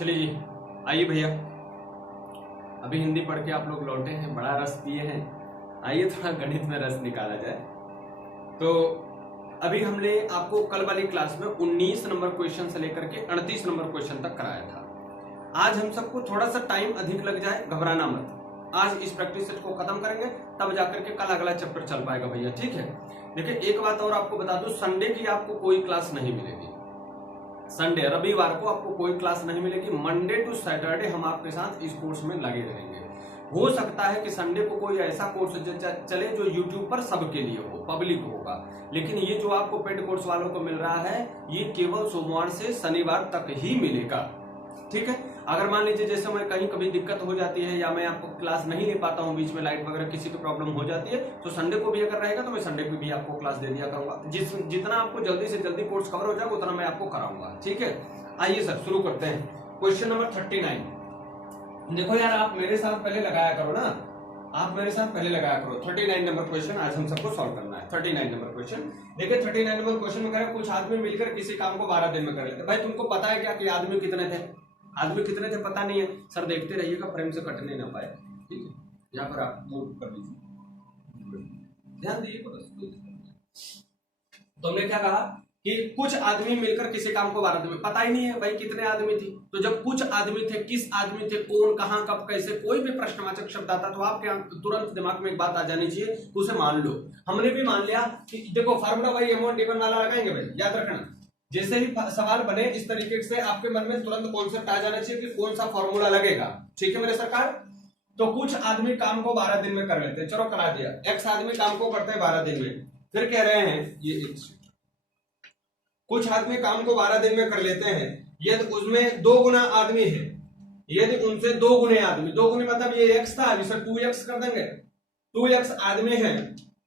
चलिए जी, आइए भैया, अभी हिंदी पढ़ के आप लोग लौटे हैं, बड़ा रस पिए हैं। आइए थोड़ा गणित में रस निकाला जाए। तो अभी हमने आपको कल वाली क्लास में 19 नंबर क्वेश्चन से लेकर के 38 नंबर क्वेश्चन तक कराया था। आज हम सबको थोड़ा सा टाइम अधिक लग जाए, घबराना मत। आज इस प्रैक्टिस सेट को खत्म करेंगे, तब जाकर के कल अगला चैप्टर चल पाएगा भैया, ठीक है। देखिए एक बात और आपको बता दूं, संडे की आपको कोई क्लास नहीं मिलेगी। संडे रविवार को आपको कोई क्लास नहीं मिलेगी। मंडे टू सैटरडे हम आपके साथ इस कोर्स में लगे रहेंगे। हो सकता है कि संडे को कोई ऐसा कोर्स चले जो यूट्यूब पर सबके लिए हो, पब्लिक होगा, लेकिन ये जो आपको पेड कोर्स वालों को मिल रहा है ये केवल सोमवार से शनिवार तक ही मिलेगा, ठीक है। अगर मान लीजिए जैसे मैं कहीं कभी दिक्कत हो जाती है या मैं आपको क्लास नहीं ले पाता हूँ, बीच में लाइट वगैरह किसी की प्रॉब्लम हो जाती है, तो संडे को भी अगर रहेगा तो मैं संडे को भी आपको क्लास दे दिया करूंगा। जितना आपको जल्दी से जल्दी कोर्स कवर हो जाएगा उतना मैं आपको कराऊंगा, ठीक है। आइए सर शुरू करते हैं। Question number 39। देखो यार, आप मेरे साथ पहले लगाया करो ना, आप मेरे साथ पहले लगाया करो। 39 नंबर क्वेश्चन आज हम सबको सॉल्व करना है। 39 नंबर क्वेश्चन देखिए, 39 नंबर क्वेश्चन में कह रहे हैं कुछ आदमी मिलकर किसी काम को 12 दिन में कर लेते। भाई तुमको पता है क्या कि आदमी कितने थे? आदमी कितने थे पता नहीं है सर। देखते रहिएगा, फ्रेम से कटने ना पाए, ठीक है। यहाँ पर आप नोट कर लीजिए, ध्यान दीजिए। तो हमने क्या कहा कि कुछ आदमी मिलकर किसी काम को 12 दिन में, पता ही नहीं है भाई कितने आदमी थे। तो जब कुछ आदमी थे, किस आदमी थे, कौन, कहां, कब, कैसे, कोई भी प्रश्नवाचक शब्द आता तो आपके तुरंत दिमाग में एक बात आ जानी चाहिए, उसे मान लो। हमने भी मान लिया कि देखो फार्मूला भाई M1 D1 वाला लगाएंगे भाई, याद रखना। जैसे ही सवाल बने इस तरीके से आपके मन में तुरंत कॉन्सेप्ट आ जाना चाहिए कि कौन सा फॉर्मूला लगेगा, ठीक है मेरे सरकार। तो कुछ आदमी काम को 12 दिन में कर लेते हैं, चलो करा दिया। X आदमी काम को करते हैं 12 दिन में। फिर कह रहे हैं ये कुछ आदमी काम को 12 दिन में कर लेते हैं यदि उसमें 2 गुना आदमी है, यदि उनसे 2 गुने आदमी, 2 गुने मतलब ये X था, इसे 2X कर देंगे। 2X आदमी है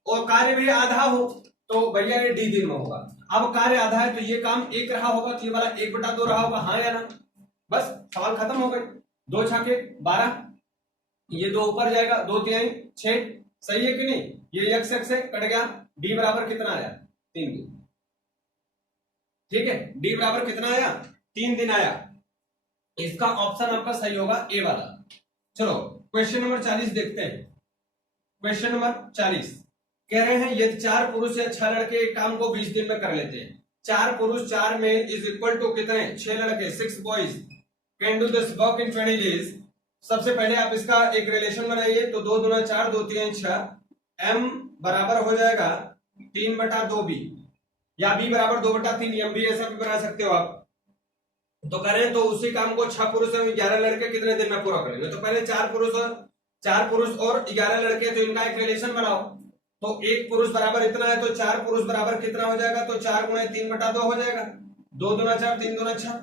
और कार्य भी आधा हो तो भैया ये D दिन में होगा। अब कार्य आधा है तो ये काम 1 रहा होगा, तो ये वाला 1/2 रहा होगा, हाँ या ना। बस सवाल खत्म हो गए। 2 छाके 12, ये 2 ऊपर जाएगा, 2 3 6, सही है कि नहीं। ये X से कट गया, D बराबर कितना आया? 3 दिन, ठीक है। D बराबर कितना आया? 3 दिन आया। इसका ऑप्शन आपका सही होगा ए वाला। चलो क्वेश्चन नंबर 40 देखते हैं। क्वेश्चन नंबर 40 कह रहे हैं यदि 4 पुरुष या 6 लड़के एक काम को 20 दिन में कर लेते हैं। 4 पुरुष 4 मेन इज इक्वल टू कितने? 6 लड़के 6 boys can do this work in 20 days. सबसे पहले आप इसका एक रिलेशन बनाइए, तो 2 दूना 4, 2 3 6, m बराबर हो जाएगा 3/2b या b बराबर 2/3, m भी ऐसा भी बना सकते हो आप। तो करें तो उसी काम को 6 पुरुष और 11 लड़के कितने दिन में पूरा करेंगे। तो पहले 4 पुरुष और 11 लड़के, तो इनका एक रिलेशन बनाओ। तो 1 पुरुष बराबर इतना है, तो 4 पुरुष बराबर कितना हो जाएगा? तो 4 गुणे 3/2 हो जाएगा। 2 दूना 4, 3 दूना 6,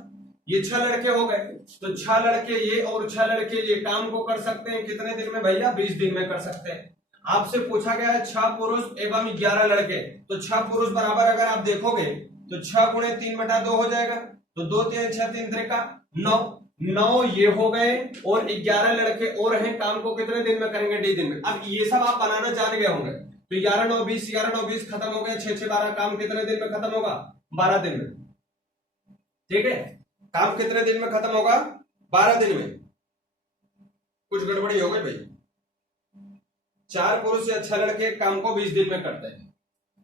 ये 6 लड़के हो गए। तो 6 लड़के ये और 6 लड़के ये काम को कर सकते हैं कितने दिन में भैया? 20 दिन में कर सकते हैं। आपसे पूछा गया है 6 पुरुष एवं 11 लड़के, तो 6 पुरुष बराबर अगर आप देखोगे तो 6 गुणे 3/2 हो जाएगा। तो 2 3 6 3 3 का 9 ये हो गए और 11 लड़के और हैं, काम को कितने दिन में करेंगे? D दिन में। अब ये सब आप बनाना जान गए होंगे। तो 11 9 20, 11 9 20 खत्म हो गया, 6 6 12, काम कितने दिन में खत्म होगा? 12 दिन में, ठीक है। काम कितने दिन में खत्म होगा? 12 दिन में। कुछ गड़बड़ी हो गई भाई। 4 पुरुष या 6 लड़के काम को 20 दिन में करते हैं।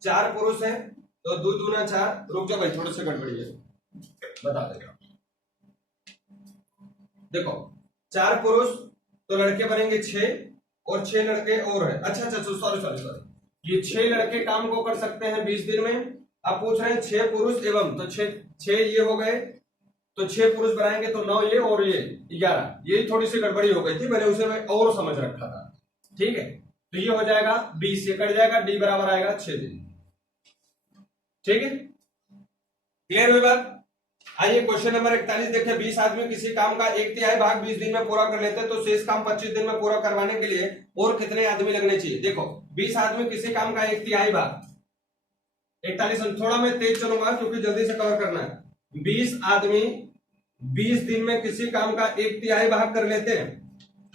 4 पुरुष हैं तो 2 दूना 4, रुक जाओ भाई थोड़ी सी गड़बड़ी है, बता देगा। देखो 4 पुरुष तो लड़के बनेंगे 6 और 6 लड़के और है। अच्छा सॉरी, ये 6 लड़के काम को कर सकते हैं 20 दिन में। अब पूछ रहे हैं 6 पुरुष एवं, तो 6 ये हो गए, तो 6 पुरुष बनाएंगे तो 9 ये और ये 11, यही थोड़ी सी गड़बड़ी हो गई थी, मैंने उसे मैं और समझ रखा था, ठीक है। तो ये हो जाएगा 20, ये कट जाएगा, D बराबर आएगा 6 दिन, ठीक है। क्लियर हुई बात? आइए क्वेश्चन नंबर 41 देखिए। 20 आदमी किसी काम का 1/3 भाग 20 दिन में पूरा कर लेते हैं, तो शेष काम 25 दिन में पूरा करवाने के लिए और कितने आदमी लगने चाहिए? देखो 20 आदमी किसी काम का 1/3 भाग, 41, थोड़ा मैं तेज चलूंगा क्योंकि जल्दी से कवर करना है। 20 आदमी 20 दिन में किसी काम का 1/3 भाग कर लेते हैं,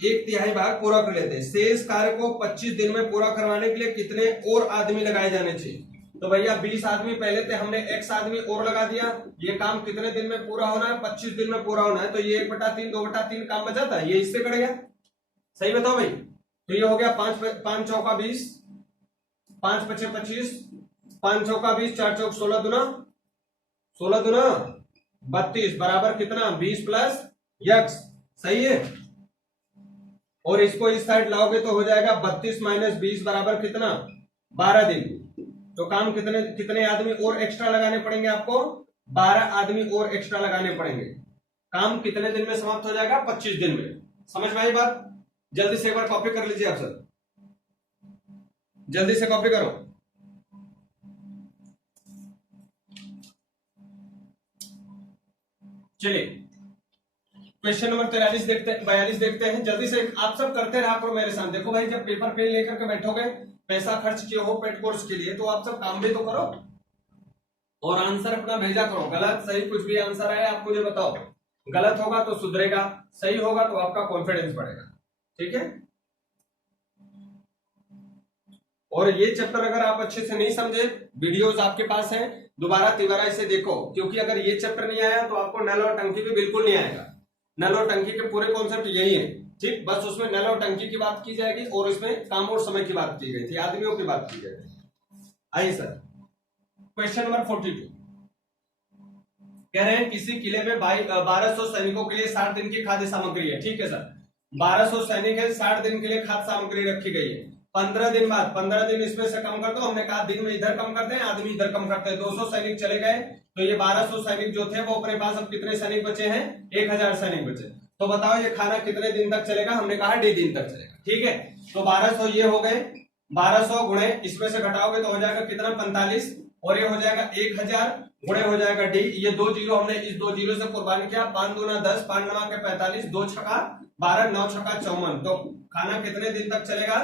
1/3 भाग पूरा कर लेते हैं। शेष कार्य को 25 दिन में पूरा करवाने के लिए कितने और आदमी लगाए जाने चाहिए? तो भैया 20 आदमी पहले थे, हमने x आदमी और लगा दिया। ये काम कितने दिन में पूरा होना है? 25 दिन में पूरा होना है। तो ये 1/3 2/3 काम बचा था, ये इससे कट गया। सही बताओ भाई। तो ये हो गया 5 चौका 20, 5 पचे 25, 5 चौका 20, 4 चौक 16 दूना 32 बराबर कितना? 20 प्लस x। सही है। और इसको इस साइड लाओगे तो हो जाएगा 32 माइनस 20 बराबर कितना? 12 दिन। तो काम कितने आदमी और एक्स्ट्रा लगाने पड़ेंगे आपको? 12 आदमी और एक्स्ट्रा लगाने पड़ेंगे। काम कितने दिन में समाप्त हो जाएगा? 25 दिन में। समझ में आई बात? जल्दी से एक बार कॉपी कर लीजिए आप सब, जल्दी से कॉपी करो। चलिए क्वेश्चन नंबर 42 देखते हैं। जल्दी से आप सब करते रहा करो मेरे साथ। देखो भाई, जब पेपर पेन लेकर के बैठोगे, पैसा खर्च किए हो पेड कोर्स के लिए, तो आप सब काम भी तो करो और आंसर अपना भेजा करो। गलत सही कुछ भी आंसर है आप मुझे बताओ। गलत होगा तो सुधरेगा, सही होगा तो आपका कॉन्फिडेंस बढ़ेगा। ठीक है। और ये चैप्टर अगर आप अच्छे से नहीं समझे, वीडियोस आपके पास हैं, दोबारा तिबारा इसे देखो, क्योंकि अगर ये चैप्टर नहीं आया तो आपको नल और टंकी भी बिल्कुल नहीं आएगा। नल और टंकी के पूरे कॉन्सेप्ट यही है। ठीक, बस उसमें नल और टंकी की बात की जाएगी और इसमें काम और समय की बात की गई थी, आदमियों की बात की गई थी। आइए सर, क्वेश्चन नंबर 42 कह रहे हैं किसी किले में 1200 सैनिकों के लिए 60 दिन की खाद्य सामग्री है। ठीक है सर, 1200 सैनिक है, 60 दिन के लिए खाद्य सामग्री रखी गई है। 15 दिन बाद, 15 दिन इसमें से कम कर दो। हमने कहा दिन में इधर कम करते हैं, आदमी इधर कम करते हैं। 200 सैनिक चले गए, तो ये 1200 सैनिक जो थे वो अपने पास अब कितने सैनिक बचे हैं? 1000 सैनिक बचे। तो बताओ ये खाना कितने दिन तक चलेगा? हमने कहा 1.5 दिन तक चलेगा। ठीक है, तो 1200 ये हो गए, 1200 गुणे इसमें से घटाओगे तो हो जाएगा कितना? 45, और ये हो जाएगा 1000 गुणे हो जाएगा डी। ये 2 जीरो हमने इस 2 जीरो से कुर्बान किया। 5 दूना 10, 5 नवा के 45, 2 छक्का 12, 9 छक्का 54। तो खाना कितने दिन तक चलेगा?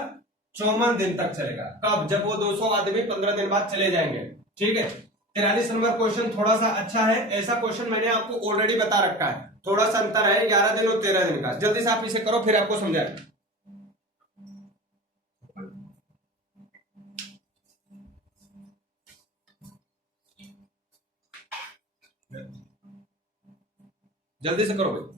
54 दिन तक चलेगा। कब? जब वो 200 आदमी 15 दिन बाद चले जाएंगे। ठीक है। 43 नंबर क्वेश्चन थोड़ा सा अच्छा है। ऐसा क्वेश्चन मैंने आपको ऑलरेडी बता रखा है, थोड़ा सा अंतर है 11 दिन और 13 दिन का। जल्दी से आप इसे करो, फिर आपको समझाए। जल्दी से करो भाई।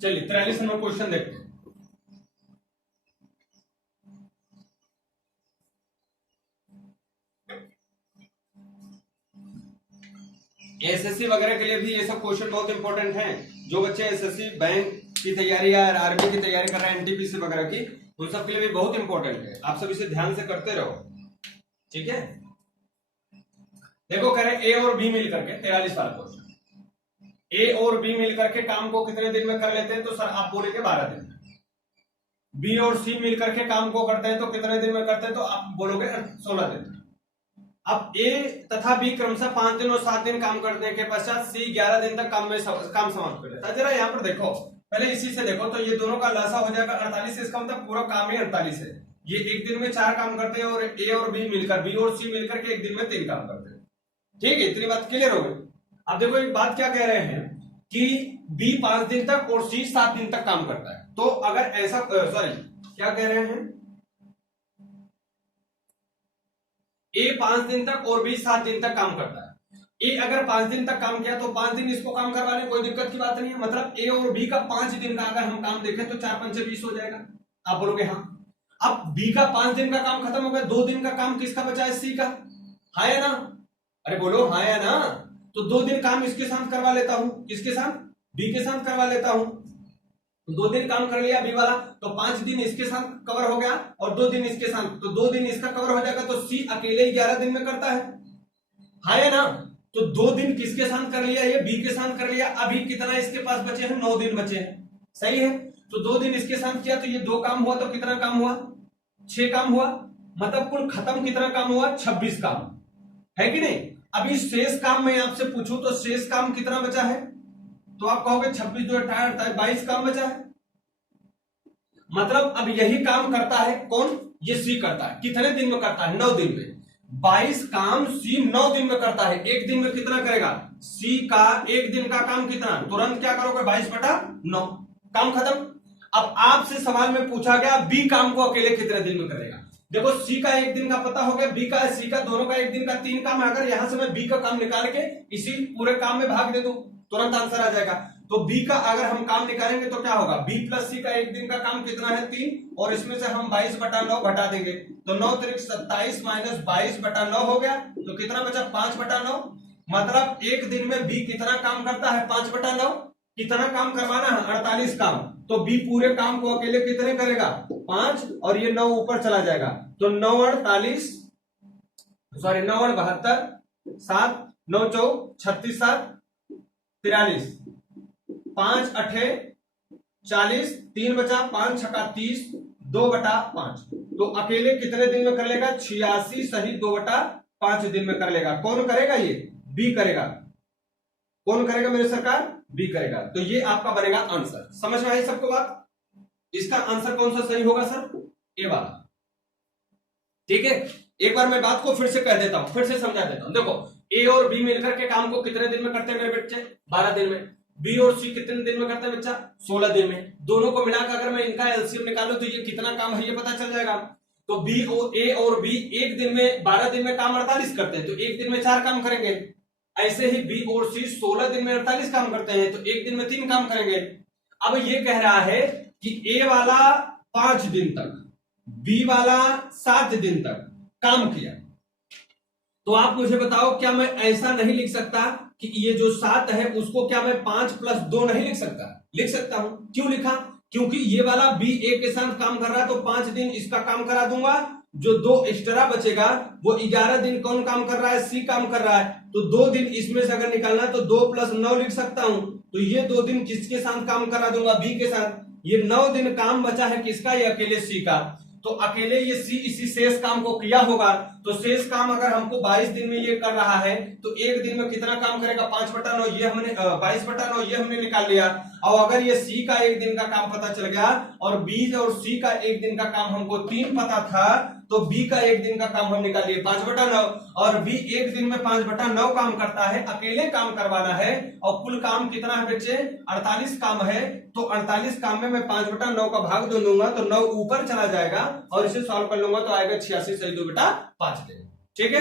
चलिए 43 नंबर क्वेश्चन देखते हैं। एसएससी वगैरह के लिए भी ये सब क्वेश्चन बहुत इंपॉर्टेंट हैं। जो बच्चे एसएससी बैंक की तैयारी या आर्मी की तैयारी कर रहे हैं, एनटीपीसी वगैरह की, उन सब के लिए भी बहुत इंपॉर्टेंट है। आप सब इसे ध्यान से करते रहो। ठीक है। देखो कह रहे हैं ए और बी मिल करके, 43 वाला क्वेश्चन, ए और बी मिल करके काम को कितने दिन में कर लेते हैं? तो सर आप बोलेंगे 12 दिन में। बी और सी मिल करके काम को करते हैं तो कितने दिन में करते हैं? तो आप बोलोगे 16 दिन। अब ए तथा बी क्रमशः 5 दिन और 7 दिन काम करने के पश्चात सी 11 दिन तक काम समाप्त कर लेता है। जरा यहाँ पर देखो, पहले इसी से देखो, तो ये दोनों का लासा हो जाएगा 48। इसका मतलब पूरा काम ही 48 है। ये एक दिन में 4 काम करते हैं और ए और बी मिलकर, बी और सी मिलकर के एक दिन में 3 काम करते हैं। ठीक है, इतनी बात क्लियर हो गई। अब देखो एक बात क्या कह रहे हैं कि बी 5 दिन तक और सी 7 दिन तक काम करता है। तो अगर ऐसा, सॉरी क्या कह रहे हैं, ए 5 दिन तक और बी 7 दिन तक काम करता है। ए अगर 5 दिन तक काम किया तो 5 दिन इसको काम करवा ले, कोई दिक्कत की बात नहीं है। मतलब ए और बी का 5 दिन का अगर हम काम देखें तो 4 5 20 हो जाएगा। आप बोलोगे हाँ। अब बी का 5 दिन का काम खत्म हो गया, 2 दिन का काम किसका बचा है? सी का। हाँ या ना? अरे बोलो हाँ या ना? तो 2 दिन काम इसके साथ करवा लेता हूं। किसके साथ? बी के साथ करवा लेता हूं। 2 दिन काम कर लिया बी वाला, तो 5 दिन इसके साथ कवर हो गया और 2 दिन इसके साथ, तो 2 दिन इसका कवर हो जाएगा। तो सी अकेले ही 11 दिन में करता है। हाँ है ना। तो 2 दिन किसके साथ कर लिया, ये बी के साथ कर लिया। अभी कितना इसके पास बचे हैं, 9 दिन बचे हैं, सही है। तो 2 दिन इसके साथ किया तो ये 2 काम हुआ, तो कितना काम हुआ, 6 काम हुआ। मतलब कुल खत्म कितना काम हुआ, 26 काम, है कि नहीं। अभी शेष काम मैं आपसे पूछूं तो शेष काम कितना बचा है, तो आप कहोगे 26 2 28 22 काम बचा है। मतलब अब यही काम करता है कौन, ये सी करता है। कितने दिन में करता है, 9 दिन में। 22 काम सी 9 दिन में करता है। एक दिन में कितना करेगा, सी का एक दिन का काम कितना, तुरंत क्या करोगे, 22/9, काम खत्म। अब आपसे सवाल में पूछा गया बी काम को अकेले कितने दिन में करेगा। देखो सी का एक दिन का पता हो गया, बी का सी का दोनों का एक दिन का 3 काम है। अगर यहां से मैं बी का काम निकाल के इसी पूरे काम में भाग दे दूं तुरंत आंसर आ जाएगा। तो बी का अगर हम काम निकालेंगे तो क्या होगा, बी प्लस सी का एक दिन का काम कितना है, 3, और इसमें से हम 22/9 घटा देंगे तो 9 त्रिक 27 माइनस 22/9 हो गया। तो कितना बचा, 5/9। मतलब एक दिन में बी कितना काम करता है, 5/9। कितना काम करवाना है, 48 काम। तो बी पूरे काम को अकेले कितने करेगा, 5, और ये 9 ऊपर चला जाएगा। तो 9 48 सॉरी 9 72 7 9 4 36 7 43 5 8 40 3 बचा, 5 छक्का 30 2/5। तो अकेले कितने दिन में कर लेगा, 86 सही 2/5 दिन में कर लेगा। कौन करेगा, ये बी करेगा। कौन करेगा मेरे सरकार, बी करेगा। तो ये आपका बनेगा आंसर। समझ में आई सबको बात। इसका आंसर कौन सा सही होगा सर, ए वाला। ठीक है, एक बार मैं बात को फिर से कह देता हूं, फिर से समझा देता हूं। देखो ए और बी मिलकर के काम को कितने दिन में करते हैं मेरे बच्चे, 12 दिन में। बी और सी कितने दिन में करते हैं बच्चा, 16 दिन में। दोनों को मिलाकर अगर मैं इनका एलसीएम निकालूं तो ये कितना काम है ये पता चल जाएगा। तो बी और ए और बी एक दिन में 12 दिन में काम 48 करते हैं, तो एक दिन में 4 काम करेंगे। ऐसे ही बी और सी 16 दिन में 48 काम करते हैं, तो एक दिन में 3 काम करेंगे। अब ये कह रहा है कि ए वाला 5 दिन तक, बी वाला 7 दिन तक काम किया। तो आप मुझे बताओ, क्या मैं ऐसा नहीं लिख सकता कि ये जो 7 है उसको क्या मैं 5 + 2 नहीं लिख सकता, लिख सकता हूं। क्यों लिखा, क्योंकि ये वाला बी ए के साथ काम कर रहा है तो 5 दिन इसका काम करा दूंगा। जो 2 एक्स्ट्रा बचेगा वो 11 दिन कौन काम कर रहा है, सी काम कर रहा है। तो 2 दिन इसमें से अगर निकालना है तो 2 + 9 लिख सकता हूं। तो ये 2 दिन किसके साथ काम करा दूंगा, बी के साथ। ये 9 दिन काम बचा है किसका, ये अकेले सी का। तो अकेले ये सी इसी शेष काम को किया होगा। तो शेष काम अगर हमको 22 दिन में ये कर रहा है तो एक दिन में कितना काम करेगा, 5/9, ये हमने 22/9 ये हमने निकाल लिया। और अगर ये सी का एक दिन का काम पता चल गया और बी और सी का एक दिन का काम हमको 3 पता था, तो बी का एक दिन का काम हम निकाल लिए 5/9, और बी एक दिन में 5/9 काम करता है, अकेले काम करवाना है। और कुल काम कितना है बच्चे, 48 काम है। तो 48 काम में मैं 5/9 का भाग दे दूंगा तो 9 ऊपर चला जाएगा, और इसे सॉल्व कर लूंगा तो आएगा 86 सही 2/5 दिन। ठीक है,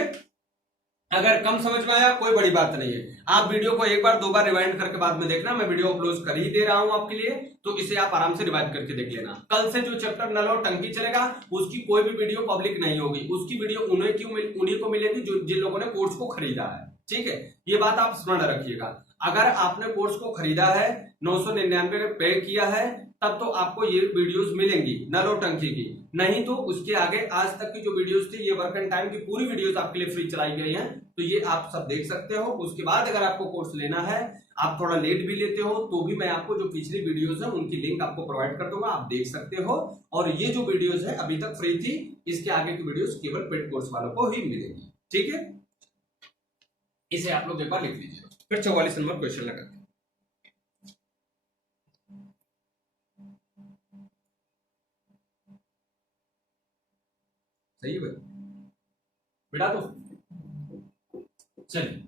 अगर कम समझ में आया कोई बड़ी बात नहीं है। आप वीडियो को एक बार 2 बार रिवाइंड करके बाद में देखना, मैं वीडियो अपलोड कर ही दे रहा हूं आपके लिए, तो इसे आप आराम से रिवाइंड करके देख लेना। कल से जो चैप्टर नल और टंकी चलेगा उसकी कोई भी वीडियो पब्लिक नहीं होगी, उसकी वीडियो उन्हीं को मिलेगी जो जिन लोगों ने कोर्स को खरीदा है। ठीक है, ये बात आप स्मरण रखिएगा। अगर आपने कोर्स को खरीदा है, 999 पे किया है, तब तो आपको ये वीडियोस मिलेंगी नल और टंकी की। नहीं तो उसके आगे आज तक की जो वीडियोस थी, ये वर्क एंड टाइम की पूरी वीडियोस आपके लिए फ्री चलाई गई हैं, तो ये आप सब देख सकते हो। उसके बाद अगर आपको कोर्स लेना है, आप थोड़ा लेट भी लेते हो, तो भी मैं आपको जो पिछली वीडियोस है उनकी लिंक आपको प्रोवाइड कर दूंगा, आप देख सकते हो। और ये जो वीडियोस है अभी तक फ्री थी, इसके आगे की वीडियोस केवल पेड कोर्स वालों को ही मिलेगी। ठीक है, इसे आप लोग एक बार लिख लीजिए। फिर 44 नंबर क्वेश्चन लगाते हैं। सही है भाई, बिठा दो। चलिए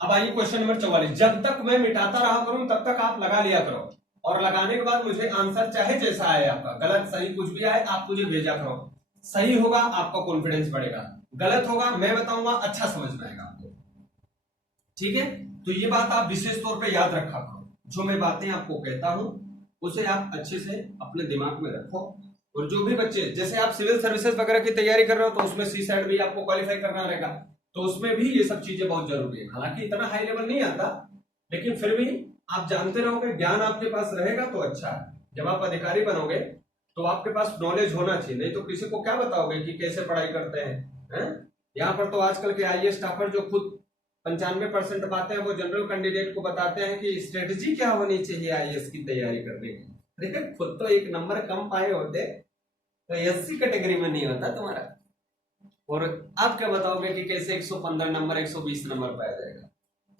अब आइए क्वेश्चन नंबर 44। जब तक मैं मिटाता रहा करूं तब तक आप लगा लिया करो, और लगाने के बाद मुझे आंसर चाहे जैसा आए, आपका गलत सही कुछ भी आए आप मुझे भेजा करो। सही होगा आपका कॉन्फिडेंस बढ़ेगा, गलत होगा मैं बताऊंगा अच्छा समझ में आएगा आपको। ठीक है, तो ये बात आप विशेष तौर पे याद रखा करो। जो मैं बातें आपको कहता हूं उसे आप अच्छे से अपने दिमाग में रखो। और जो भी बच्चे, जैसे आप सिविल सर्विसेज वगैरह की तैयारी कर रहे हो तो उसमें सी साइड भी आपको क्वालिफाई करना रहेगा, तो उसमें भी ये सब चीजें बहुत जरूरी है। हालांकि इतना हाई लेवल नहीं आता, लेकिन फिर भी आप जानते रहोगे, ज्ञान आपके पास रहेगा तो अच्छा है। जब आप अधिकारी बनोगे तो आपके पास नॉलेज होना चाहिए, नहीं तो किसी को क्या बताओगे कि कैसे पढ़ाई करते हैं, हैं? यहाँ पर तो आजकल के आईएएस स्टाफर जो खुद 95% पाते हैं वो जनरल कैंडिडेट को बताते हैं कि स्ट्रेटजी क्या होनी चाहिए आईएएस की तैयारी करने की। देखिए खुद तो एक नंबर कम पाए होते तो एससी कैटेगरी में नहीं होता तुम्हारा, और आप क्या बताओगे कि कैसे 115 नंबर 120 नंबर पाया जाएगा।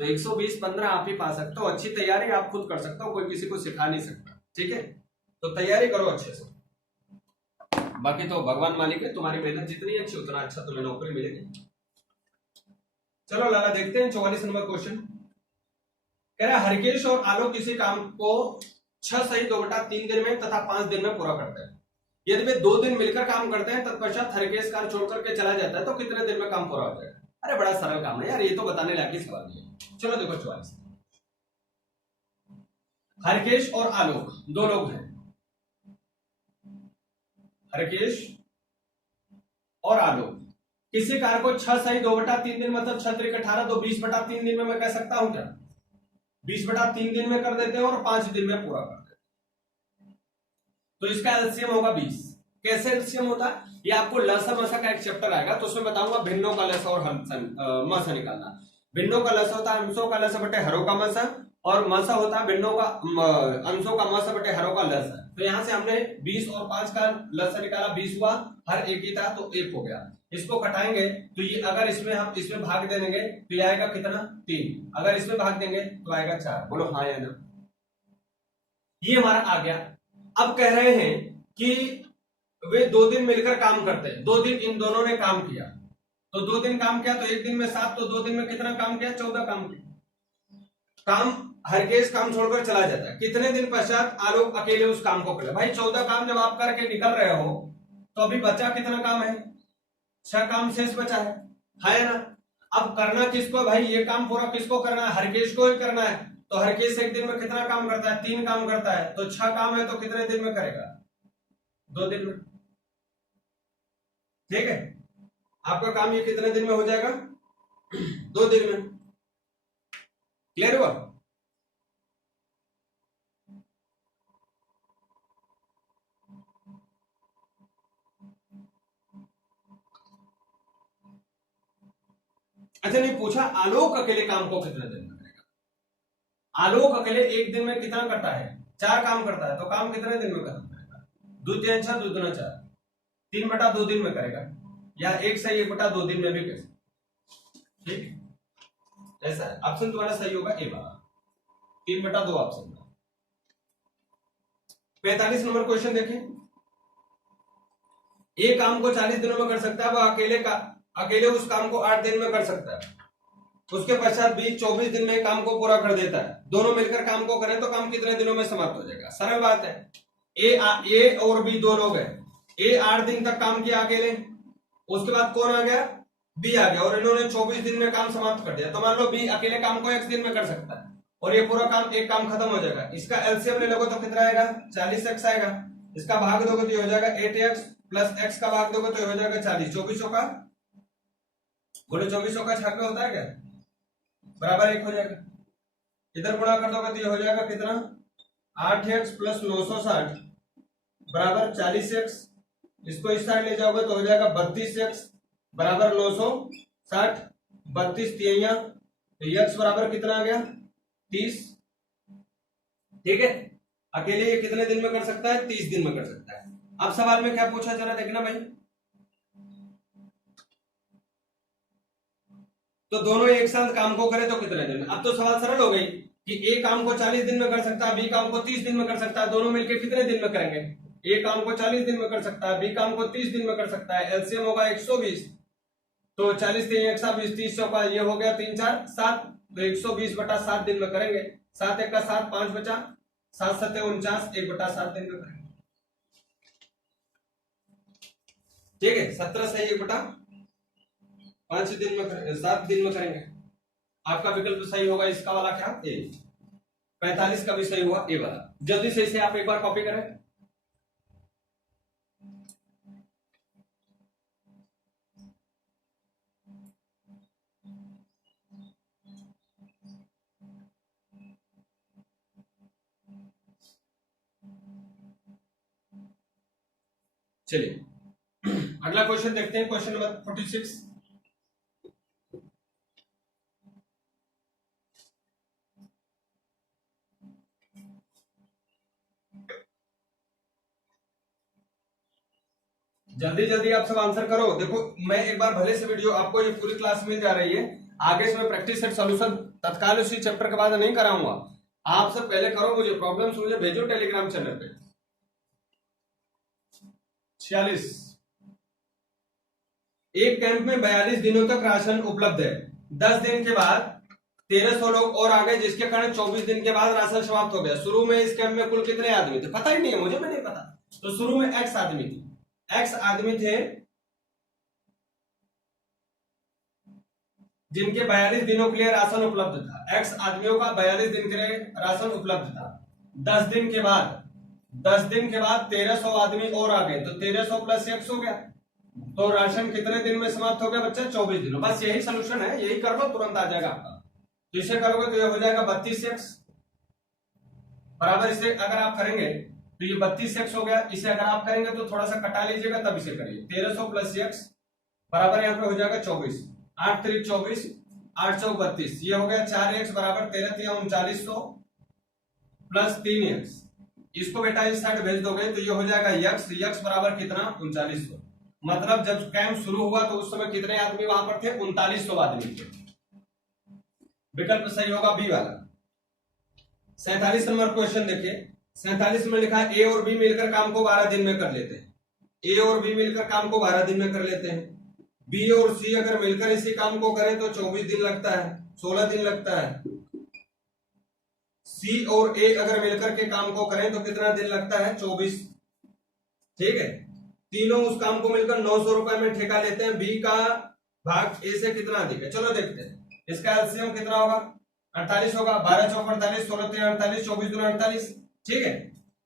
तो 120-15 आप ही पा सकते हो। अच्छी तैयारी आप खुद कर सकते हो, कोई किसी को सिखा नहीं सकता। ठीक है, तो तैयारी करो अच्छे से, बाकी तो भगवान मालिक है, तुम्हारी मेहनत जितनी अच्छी उतना अच्छा तुम्हें नौकरी मिलेगी। चलो लाला देखते हैं 44 नंबर क्वेश्चन। कह रहा है हरकेश और आलोक किसी काम को 6 सही 2/3 दिन में तथा 5 दिन में पूरा करते हैं। यदि वे 2 दिन मिलकर काम करते हैं तत्पश्चात हरकेश कार छोड़ करके चला जाता है तो कितने दिन में काम पूरा हो जाएगा। अरे बड़ा सरल काम है यार, ये तो बताने लायक ही सवाल नहीं है। चलो देखो 44, हरकेश और आलोक दो लोग हैं, हरकेश और आलोक किसी कार को 6 सही 2/3 दिन मतलब 6 त्रिक 18 तो 20/3 दिन में मैं कह सकता हूं क्या, 20/3 दिन में कर देते हैं और 5 दिन में पूरा कर देते हैं। तो इसका एलसीएम होगा 20। कैसे एलसीएम होता है ये आपको लसा मसा का एक चैप्टर आएगा तो उसमें बताऊंगा भिन्नों का लसा और मसा निकालना। भिन्नों का लसा होता है अंशों का लसा बटे हरों का मसा, और मसा होता है भिन्नों का अंशों का मसा बटे हरों का लसा। तो यहां से हमने 20 और 5 का लसा निकाला, 20 हुआ, हर एक ही था तो 1 हो गया। इसको घटाएंगे तो ये अगर इसमें हम इसमें भाग दे देंगे तो ये आएगा कितना 3, अगर इसमें भाग देंगे तो आएगा 4। बोलो हाँ या ना। ये हमारा आ गया। अब कह रहे हैं कि वे 2 दिन मिलकर काम करते हैं, 2 दिन इन दोनों ने काम किया, तो 2 दिन काम किया तो 1 दिन में 7, तो 2 दिन में कितना काम किया 14 काम किया। काम हरकेश काम छोड़कर चला जाता है, कितने दिन पश्चात आलोक अकेले उस काम को करे। भाई 14 काम जब आप करके निकल रहे हो तो अभी बचा कितना काम है, 6 काम शेष बचा है ना। अब करना किसको है भाई, ये काम पूरा किसको करना है, हरकेश को ही करना है। तो हरकेश 1 दिन में कितना काम करता है, 3 काम करता है, तो 6 काम है तो कितने दिन में करेगा, 2 दिन में। ठीक है, आपका काम ये कितने दिन में हो जाएगा, 2 दिन में। क्लियर हुआ। अच्छा नहीं पूछा आलोक अकेले काम को कितने दिन में करेगा। आलोक अकेले 1 दिन में कितना करता है, 4 काम करता है, तो काम कितने दिन में खत्म करेगा, 2 3 6 2 2 4, 3/2 दिन में करेगा, या 1 से 1/2 दिन में भी कर सकते। ठीक ऐसा है, ऑप्शन तुम्हारा सही होगा ए वाला, 3/2 ऑप्शन। 45 नंबर क्वेश्चन देखें। एक काम को 40 दिनों में कर सकता है, वह अकेले उस काम को 8 दिन में कर सकता है। उसके पश्चात भी 24 दिन में काम को पूरा कर देता है। दोनों मिलकर काम को करें तो काम कितने दिनों में समाप्त हो जाएगा। सरल बात है, ए और बी 2 लोग हैं, ए 8 दिन तक काम किया अकेले, उसके बाद कौन आ गया, बी आ गया, और इन्होंने 24 दिन में काम समाप्त कर दिया। तो मान लो बी अकेले काम को x दिन में कर सकता है और ये पूरा काम एक काम खत्म हो जाएगा। इसका एलसीएम ले लोगे तो कितना आएगा, 40x आएगा। इसका भाग दोगे तो ये हो जाएगा 8x प्लस x का भाग दोगे तो ये हो जाएगा 40। 2400 का बोले 2400 का छाके होता है क्या, बराबर 1 हो जाएगा। इधर गुणा कर दोगे तो ये हो जाएगा कितना, 8x प्लस 960 बराबर 40x। इसको इस साइड ले जाओगे तो हो जाएगा 32x बराबर 960, 32 तिया तो x बराबर कितना आ गया 30। ठीक है, अकेले ये कितने दिन में कर सकता है, 30 दिन में कर सकता है। अब सवाल में क्या पूछा जरा देखना भाई, तो दोनों एक साथ काम को करें तो कितने दिन में। अब तो सवाल सरल हो गई कि ए काम को 40 दिन में कर सकता है, बी काम को 30 दिन में कर सकता है, दोनों मिलकर कितने दिन में करेंगे। ए काम को 40 दिन में कर सकता है, बी काम को 30 दिन में कर सकता है, एलसीएम होगा 120, तो 40 3 120 30 का ये हो गया 3 4 7, तो 120/7 दिन में करेंगे। 7 1 का 7 5 बचा, 7 7 49 1/7 दिन में करेंगे। ठीक है, 17 से 1/5 दिन में 7 दिन में करेंगे। आपका विकल्प सही होगा इसका वाला क्या ए। 45 का भी सही हुआ ए वाला। जल्दी से इसे आप एक बार कॉपी करें। चलिए अगला क्वेश्चन देखते हैं, क्वेश्चन नंबर 46। जल्दी जल्दी आप सब आंसर करो। देखो मैं एक बार भले से वीडियो आपको ये पूरी क्लास मिल जा रही है, आगे से मैं प्रैक्टिस सेट सॉल्यूशन तत्काल उसी चैप्टर के बाद नहीं कराऊंगा। आप सब पहले करो, मुझे प्रॉब्लम्स मुझे भेजो टेलीग्राम चैनल पे। 46 एक कैंप में 42 दिनों तक राशन उपलब्ध है। 10 दिन के बाद 1300 लोग और आ गए, जिसके कारण 24 दिन के बाद राशन समाप्त हो गया। शुरू में इस कैंप में कुल कितने आदमी थे? पता ही नहीं है मुझे, मैं नहीं पता। तो शुरू में एक्स आदमी थे, एक्स आदमी थे जिनके 42 दिनों के लिए राशन उपलब्ध था। एक्स आदमियों का 42 दिन के लिए राशन उपलब्ध था। 10 दिन के बाद 1300 आदमी और आ गए, तो 1300 प्लस एक्स हो गया। तो राशन कितने दिन में समाप्त हो गया बच्चा? 24 दिनों। बस यही सोल्यूशन है, यही कर लो तुरंत आ जाएगा आपका। तो इसे करोगे तो यह हो जाएगा 32 एक्स बराबर, इसे अगर आप करेंगे तो ये 32 एक्स हो गया। इसे अगर आप करेंगे तो थोड़ा सा कटा लीजिएगा, तब इसे करिए। 1300 प्लस एक्स बराबर यहाँ पे हो जाएगा 24, 8 3 24, 8 चौक 32, ये हो गया 4 एक्स बराबर 13 3900 प्लस 3 एक्स। इसको बेटा इस साइड भेज दोगे तो ये हो जाएगा यक्स, यक्स बराबर कितना? 3900। मतलब जब कैंप शुरू हुआ तो उस समय कितने आदमी वहां पर थे? 3900 आदमी थे। विकल्प सही होगा बी वाला। 47 नंबर क्वेश्चन देखिए। 47 में लिखा है ए और बी मिलकर काम को 12 दिन में कर लेते हैं। ए और बी मिलकर काम को 12 दिन में कर लेते हैं। बी और सी अगर मिलकर इसी काम को करें तो 24 दिन लगता है, 16 दिन लगता है। सी और ए अगर मिलकर के काम को करें तो कितना दिन लगता है? 24। ठीक है, तीनों उस काम को मिलकर 900 रुपए में ठेका लेते हैं। बी का भाग ए से कितना अधिक है? चलो देखते हैं। इसका एलसीएम कितना होगा? 48 होगा। 12 चौक 48, 16 3 48, 24 दूना 48। ठीक है,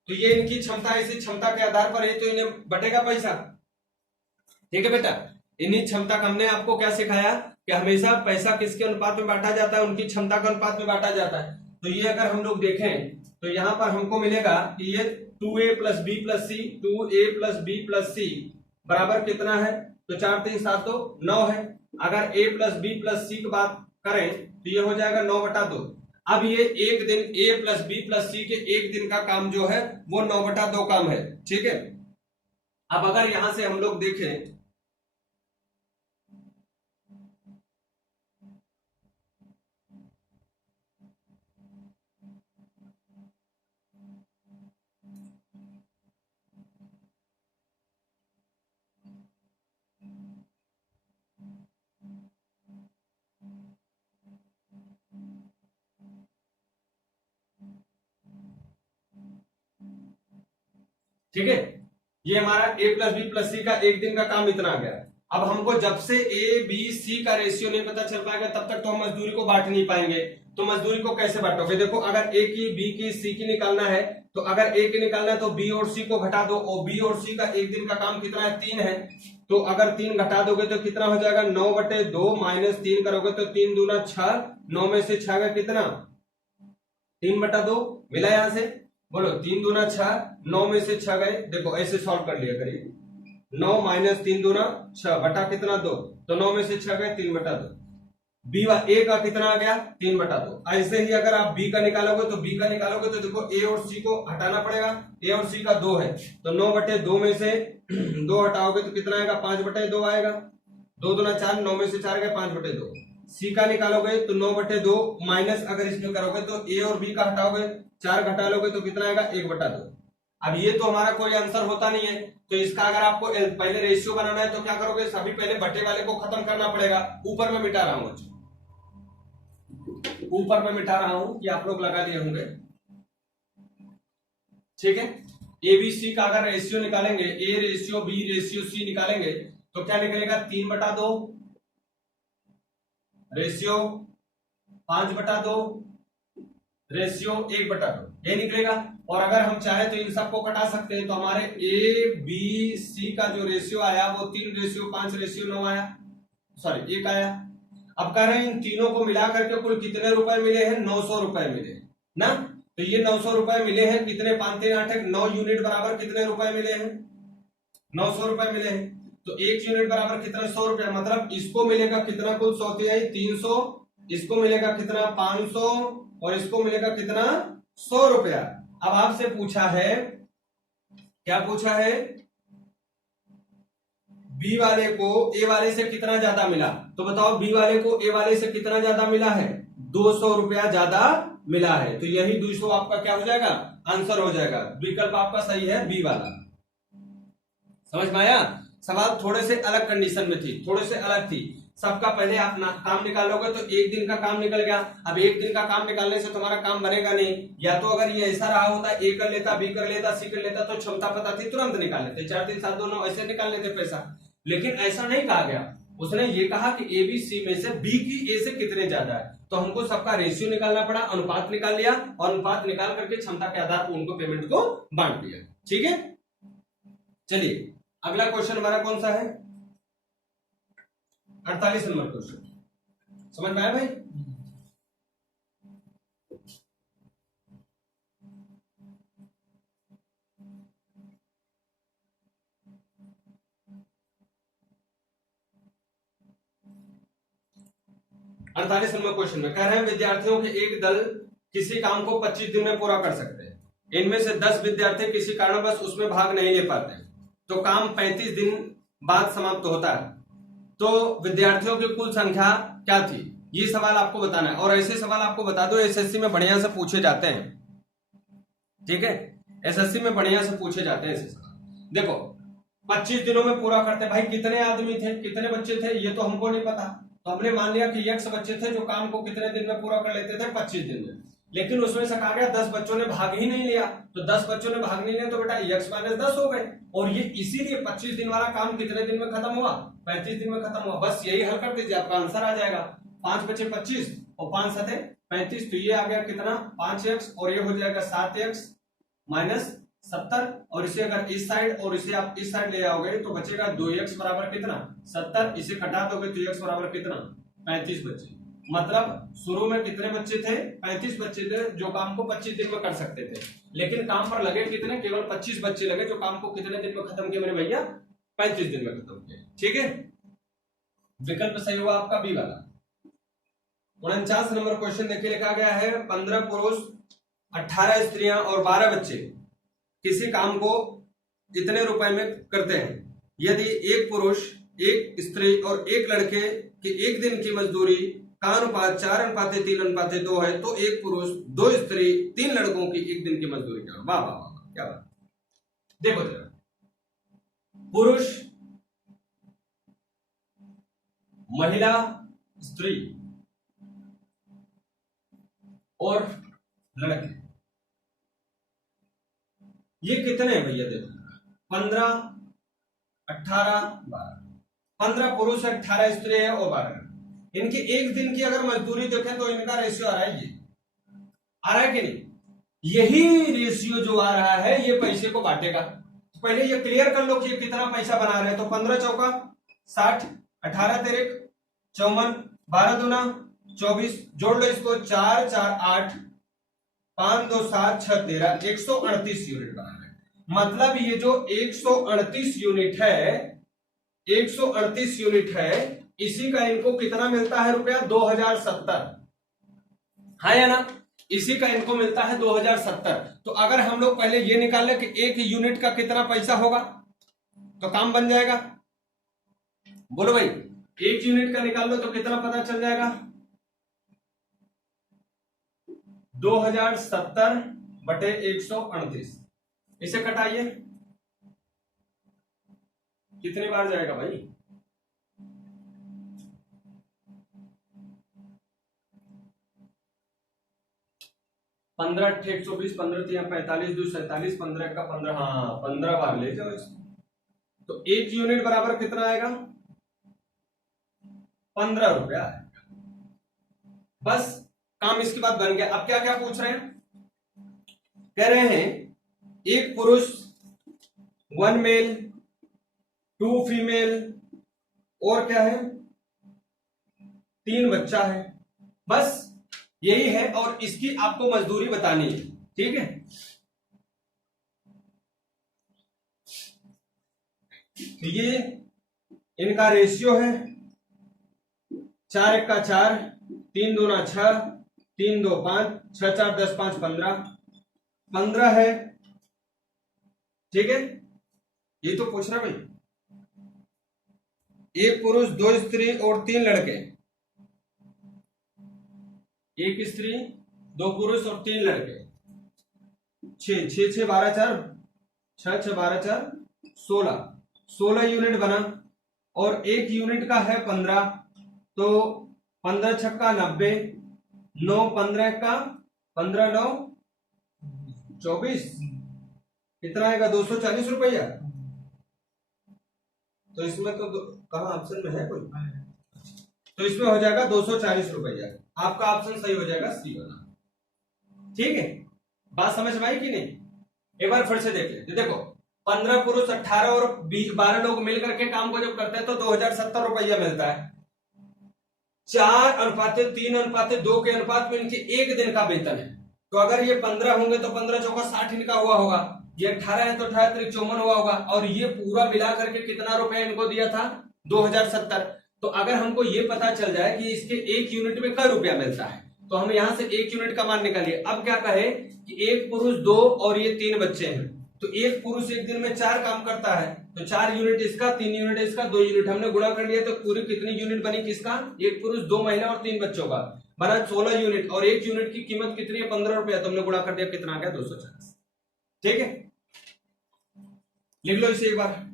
तो ये इनकी क्षमता, इसी क्षमता के आधार पर ये तो इन्हें बटेगा पैसा। ठीक है बेटा, इन्हीं क्षमता का हमने आपको क्या सिखाया कि हमेशा पैसा किसके अनुपात में बांटा जाता है? उनकी क्षमता के अनुपात में बांटा जाता है। तो ये अगर हम लोग देखें तो यहां पर हमको मिलेगा कि ये 2a प्लस बी प्लस सी, 2a प्लस बी प्लस सी बराबर कितना है? तो 4 3 7 2 9 है। अगर a प्लस बी प्लस सी की बात करें तो ये हो जाएगा 9/2। अब ये एक दिन a प्लस बी प्लस सी के एक दिन का काम जो है वो 9/2 काम है। ठीक है, अब अगर यहां से हम लोग देखें ठीक है, ये हमारा a प्लस बी प्लस सी का एक दिन का काम इतना आ गया। अब हमको जब से ए बी सी का रेशियो नहीं पता चल पाएगा तब तक तो हम मजदूरी को बांट नहीं पाएंगे। तो मजदूरी को कैसे बांटोगे? देखो अगर ए की, बी की, सी की निकालना है तो अगर ए की निकालना है तो बी और सी को घटा दो, और बी और सी का एक दिन का काम कितना है? 3 है। तो अगर 3 घटा दोगे तो कितना हो जाएगा? 9/2 माइनस 3 करोगे तो 3 दूना 6, 9 में से 6 का कितना? 3/2 मिला यहां से, बोलो 3 दूना 6, 9 में से 6 गए। देखो ऐसे सॉल्व कर लिया करिए, 9 माइनस 3 दूना 6 बटा कितना? 2। तो 9 में से 6 गए, 3/2। बी ए का कितना आ गया? 3/2। ऐसे ही अगर आप बी का निकालोगे तो देखो ए और सी को हटाना पड़ेगा। ए और सी का 2 है तो 9/2 में से 2 हटाओगे तो कितना आएगा? 5/2 आएगा। 2 दूना 4, 9 में से 4 गए, 5/2। सी का निकालोगे तो 9/2 माइनस अगर इसमें करोगे तो ए और बी का हटाओगे, 4 घटा लोगे तो कितना आएगा? 1/2। अब ये तो हमारा कोई आंसर होता नहीं है, तो इसका अगर आपको पहले रेशियो बनाना है तो क्या करोगे? सभी पहले बटे वाले को खत्म करना पड़ेगा। ऊपर में मिटा रहा हूं, ऊपर में मिटा रहा हूं कि आप लोग लगा लिए होंगे। ठीक है, एबीसी का अगर रेशियो निकालेंगे, A ratio B ratio C निकालेंगे तो क्या निकलेगा? 3/2 रेशियो 5/2 रेशियो 1/2, ये निकलेगा। और अगर हम चाहे तो इन सबको कटा सकते हैं, तो हमारे ए बी सी का जो रेशियो आया वो 3:5:9 आया, सॉरी 1 आया। अब कह रहे हैं इन तीनों को मिला करके कुल कितने रुपए मिले हैं? 900 रुपए मिले ना। तो ये 900 रुपए मिले हैं, कितने? 5 3 8 9 यूनिट बराबर कितने रुपए मिले हैं? 900 रुपए मिले हैं। तो 1 यूनिट बराबर कितना? 100 रुपया। मतलब इसको मिलेगा कितना? कुल 100 300, इसको मिलेगा कितना? 500, और इसको मिलेगा कितना? 100 रुपया। अब आपसे पूछा है, क्या पूछा है? बी वाले को ए वाले से कितना ज्यादा मिला, तो बताओ बी वाले को ए वाले से कितना ज्यादा मिला है, 200 रुपया ज्यादा मिला है। तो यही 200 आपका क्या हो जाएगा, आंसर हो जाएगा। विकल्प आपका सही है बी वाला। समझ में आया? सवाल थोड़े से अलग कंडीशन में थी, थोड़े से अलग थी। सबका पहले आप काम निकालोगे तो एक दिन का काम निकल गया। अब एक दिन का काम निकालने से तुम्हारा काम बनेगा नहीं। या तो अगर ये ऐसा रहा होता, ए कर लेता, बी कर लेता, सी कर लेता, तो क्षमता पता थी तुरंत निकाल लेते, 4 3 7 2 9 ऐसे निकाल लेते पैसा। लेकिन ऐसा नहीं कहा गया, उसने ये कहा कि ए बी सी में से बी की ए से कितने ज्यादा है। तो हमको सबका रेशियो निकालना पड़ा, अनुपात निकाल लिया, और अनुपात निकाल करके क्षमता के आधार पर उनको पेमेंट को बांट दिया। ठीक है, चलिए अगला क्वेश्चन हमारा कौन सा है, 48 नंबर क्वेश्चन। समझ में आया भाई? अड़तालीस नंबर क्वेश्चन में कह रहे हैं विद्यार्थियों के एक दल किसी काम को 25 दिन में पूरा कर सकते हैं। इनमें से 10 विद्यार्थी किसी कारणवश उसमें भाग नहीं ले पाते, तो काम 35 दिन बाद समाप्त होता है। तो विद्यार्थियों की कुल संख्या क्या थी, ये सवाल आपको बताना है। और ऐसे सवाल आपको बता दो एसएससी में बढ़िया से पूछे जाते हैं। ठीक है, एसएससी में बढ़िया से पूछे जाते हैं ऐसे सवाल। देखो 25 दिनों में पूरा करते, भाई कितने आदमी थे, कितने बच्चे थे, ये तो हमको नहीं पता। तो हमने मान लिया कि x बच्चे थे जो काम को कितने दिन में पूरा कर लेते थे, 25 दिन में। लेकिन उसमें से कहा गया 10 बच्चों ने भाग ही नहीं लिया, तो 10 बच्चों ने भाग नहीं लिया तो बेटा x - 10 हो गए। और ये इसीलिए 25 दिन वाला काम कितने दिन में खत्म हुआ, 35 दिन में खत्म हुआ। बस यही हल कर दीजिए, आपका आंसर आ जाएगा। 5 बचे 25 और 5 7 35, तो ये आ गया कितना 5x, और ये हो जाएगा 7x - 70। और इसे अगर इस साइड और इसे आप इस साइड ले आओगे तो बचेगा 2x बराबर कितना 70। इसे घटा दोगे तो x बराबर कितना 35 बचे। मतलब शुरू में कितने बच्चे थे, 35 बच्चे थे जो काम को 25 दिन में कर सकते थे। लेकिन काम पर लगे कितने, केवल 25 बच्चे लगे जो काम को कितने दिन में खत्म किया मेरे भैया, 35 दिन में खत्म किया। ठीक है, विकल्प सही हुआ आपका बी वाला। 49 नंबर क्वेश्चन देखिए, लिखा गया है 15 पुरुष 18 स्त्रियां और 12 बच्चे किसी काम को इतने रुपए में करते हैं। यदि एक पुरुष, एक स्त्री और एक लड़के की एक दिन की मजदूरी का अनुपात 4:3:2 है, तो एक पुरुष, 2 स्त्री, 3 लड़कों की एक दिन की मजदूरी क्या? वाह वाह वाह, क्या बात। देखो जरा, पुरुष, महिला, स्त्री और लड़के, ये कितने हैं भैया? देखो 15 18 12, 15 पुरुष है, 18 स्त्री है और 12। इनकी एक दिन की अगर मजदूरी देखें तो इनका रेशियो आ रहा है, ये आ रहा है कि नहीं? यही रेशियो जो आ रहा है ये पैसे को बांटेगा। तो पहले ये क्लियर कर लो कि ये कितना पैसा बना रहे हैं। तो 15 चौका 60, 18 तेरे 54, 12 दूना 24, जोड़ लो इसको, 4 4 8, 5 2 7 6 13, 138 यूनिट बना रहे हैं। मतलब ये जो 138 यूनिट है, 138 यूनिट है, इसी का इनको कितना मिलता है रुपया, 2070। हाँ या ना? इसी का इनको मिलता है 2070। तो अगर हम लोग पहले ये निकाले कि एक यूनिट का कितना पैसा होगा तो काम बन जाएगा। बोलो भाई, एक यूनिट का निकाल लो तो कितना पता चल जाएगा, 2070 बटे 138। इसे कटाइए, कितनी बार जाएगा भाई, 15 8 120, 15 3 45, 2 47, 15 का 15, हाँ 15 बार ले जाओ इसको। तो एक यूनिट बराबर कितना आएगा, 15 रुपया आएगा। बस काम इसके बाद बन गया। अब क्या क्या पूछ रहे हैं, कह रहे हैं एक पुरुष, 1 मेल, 2 फीमेल और क्या है, 3 बच्चा है। बस यही है, और इसकी आपको मजदूरी बतानी है। ठीक है, तो ये इनका रेशियो है 4 1 का 4, 3 2 6, 3 2 5, 6 4 10 5 15, 15 है। ठीक है, ये तो पूछ रहा भाई। एक पुरुष, दो स्त्री और तीन लड़के। एक स्त्री, दो पुरुष और तीन लड़के। छः छः छः 12 4, 6 6 12 4 16, 16 यूनिट बना। और एक यूनिट का है 15, तो 15 छक्का 90, 9 15 का 15 9 24, कितना आएगा? 240 रुपया। तो इसमें तो कहाँ ऑप्शन में है कोई? तो इसमें हो जाएगा 240 रुपया। आपका ऑप्शन सही हो जाएगा सी वाला। ठीक है, बात समझ में आई कि नहीं? एक बार फिर से देख लेते। देखो 15 पुरुष 18 और 12 लोग मिलकर के काम को जब करते हैं तो 2070 रुपया मिलता है। 4:3:2 के अनुपात में इनके एक दिन का वेतन है। तो अगर ये 15 होंगे तो 15 चौका 60 इनका हुआ होगा। ये 18 है तो 18 त्रिक 54 हुआ होगा। और ये पूरा मिला करके कितना रुपया इनको दिया था? 2070। तो अगर हमको ये पता चल जाए कि इसके एक यूनिट में कई रुपया मिलता है तो हम यहां से एक यूनिट का मान निकालिए। अब क्या कहे कि एक पुरुष, दो और ये तीन बच्चे हैं, तो एक पुरुष एक दिन में 4 काम करता है, तो 4 यूनिट इसका, 3 यूनिट इसका, 2 यूनिट हमने गुणा कर लिया। तो पूरी कितनी यूनिट बनी किसका? एक पुरुष, 2 महिला और 3 बच्चों का, बना 16 यूनिट। और एक यूनिट की कीमत कितनी है? 15 रुपया। तो हमने गुणा कर दिया, कितना आ गया? 240। ठीक है, लिख लो इसे एक बार।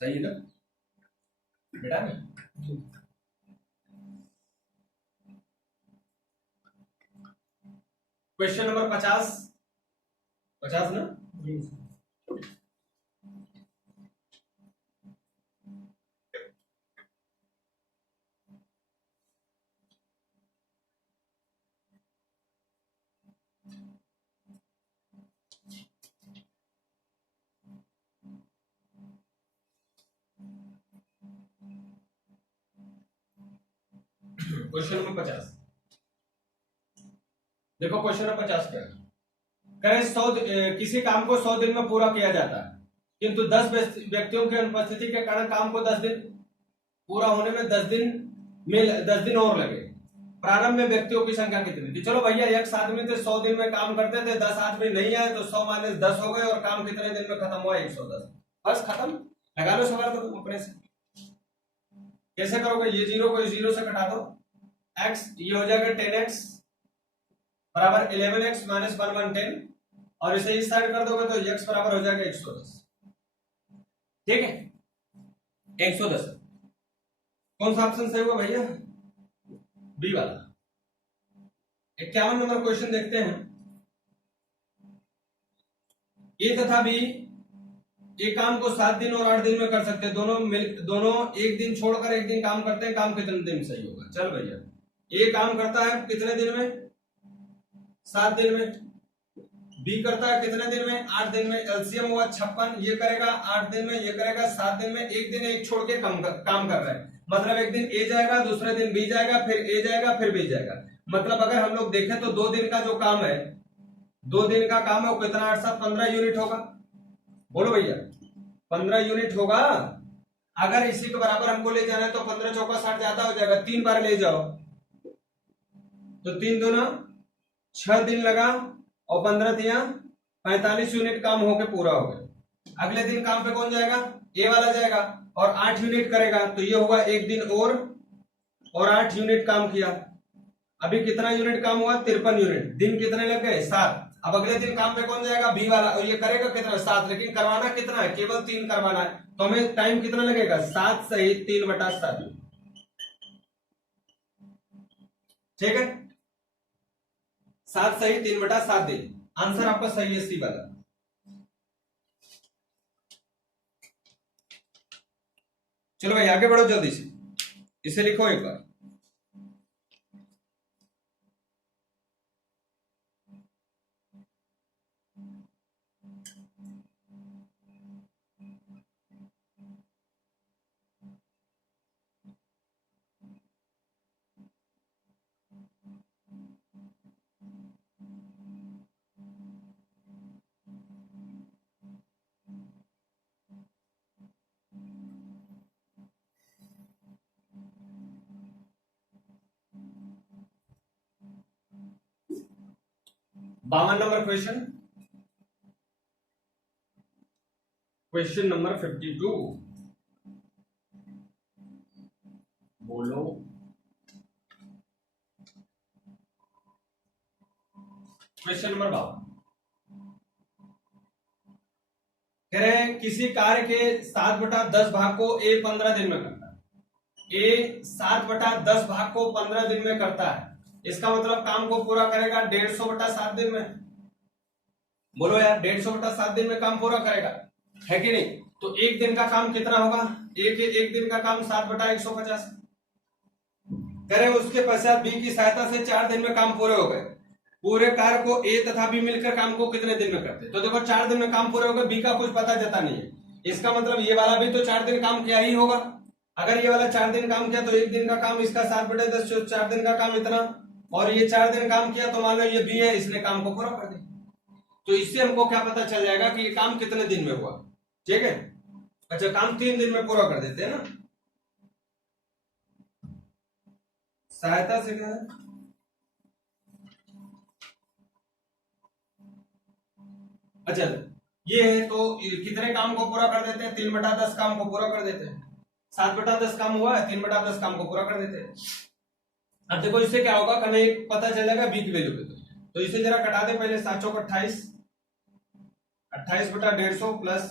सही है ना बेटा? नहीं, क्वेश्चन नंबर 50, 50 ना? क्वेश्चन नंबर 50, देखो क्वेश्चन नंबर 50 क्या है? करें 100 किसी काम को 100 दिन में पूरा किया जाता है, किंतु 10 व्यक्तियों की अनुपस्थिति के कारण काम को 10 दिन पूरा होने में 10 दिन और लगे। प्रारंभ में व्यक्तियों की संख्या कितनी थी? चलो भैया, एक आदमी थे 100 दिन में काम करते थे, 10 आदमी नहीं आए तो 100 - 10 हो गए और काम कितने दिन में खत्म हुआ? 110। बस खत्म। लगा लो सवाल को तुम अपने से। कैसे करोगे? ये जीरो को जीरो से कटा दो, x ये हो जाएगा 10x बराबर 11x - 1 110, और इसे इस साइड कर दोगे तो x बराबर हो जाएगा 110। ठीक है, 110। कौन सा ऑप्शन सही हुआ भैया? बी वाला। 51 नंबर क्वेश्चन देखते हैं। ए तथा बी एक काम को 7 दिन और 8 दिन में कर सकते हैं। दोनों एक दिन छोड़कर एक दिन काम करते हैं। काम कितने दिन में सही होगा? चल भैया, ए काम करता है कितने दिन में? 7 दिन में। बी करता है कितने दिन में? 8 दिन में। एलसीएम हुआ 56। ये करेगा 8 दिन में, ये करेगा 7 दिन में। एक दिन एक छोड़ के काम कर रहा है, मतलब एक दिन ए जाएगा, दूसरे दिन बी जाएगा, फिर ए जाएगा, फिर बी जाएगा। मतलब अगर हम लोग देखें तो 2 दिन का जो काम है, 2 दिन का काम है, वो कितना? 8 7 15 यूनिट होगा। बोलो भैया, 15 यूनिट होगा। अगर इसी के बराबर हमको ले जाना है तो 15 चौका 60 ज्यादा हो जाएगा, 3 बार ले जाओ तो 3 दूना 6 दिन लगा, और 15 दिया 45 यूनिट काम होके पूरा हो गया। अगले दिन काम पे कौन जाएगा? ए वाला जाएगा, और 8 यूनिट करेगा, तो ये होगा एक दिन और 8 यूनिट काम किया। अभी कितना यूनिट काम हुआ? 53 यूनिट। दिन कितने लग गए? 7। अब अगले दिन काम पे कौन जाएगा? बी वाला, और ये करेगा कितना? 7। लेकिन करवाना कितना है? केवल 3 करवाना है। तो हमें टाइम कितना लगेगा? 7 सही 3/7। ठीक है, 7 सही 3/7 दिन। आंसर आपका सही है सी वाला। चलो भाई आगे बढ़ो जल्दी से, इसे लिखो एक बार। 52 नंबर क्वेश्चन, क्वेश्चन नंबर 52, बोलो। क्वेश्चन नंबर 52 कह रहे हैं किसी कार्य के 7/10 भाग को ए 15 दिन में करता है। ए 7/10 भाग को 15 दिन में करता है, इसका मतलब काम को पूरा करेगा 150/7 दिन में। बोलो यार, 150/7 दिन में काम पूरा करेगा, है कि नहीं? तो एक दिन का काम कितना होगा? एक दिन का काम 7/150। कह रहे उसके पश्चात बी की सहायता से 4 दिन में काम पूरे हो गए। पूरे कार्य को ए तथा बी मिलकर काम को कितने दिन में करते? तो देखो 4 दिन में काम पूरे हो गए, बी का कुछ पता जता नहीं है, इसका मतलब ये वाला भी तो 4 दिन काम किया ही होगा। अगर ये वाला 4 दिन काम किया तो एक दिन का काम इसका 7/10, 4 दिन का काम इतना, और ये 4 दिन काम किया तो मान लो ये बी है, इसने काम को पूरा कर दिया। तो इससे हमको क्या पता चल जाएगा कि ये काम कितने दिन में हुआ, ठीक है? अच्छा, काम 3 दिन में पूरा कर देते हैं ना, सहायता से क्या है? अच्छा, ये है तो कितने काम को पूरा कर देते हैं? 3/10 काम को पूरा कर देते हैं। 7/10 काम हुआ है, 3/10 काम को पूरा कर देते हैं। अब देखो इससे क्या होगा, हमें पता चलेगा बी की वैल्यू कितनी है। तो इसे जरा कटा दे पहले, 7 चौक 28, 28/150 प्लस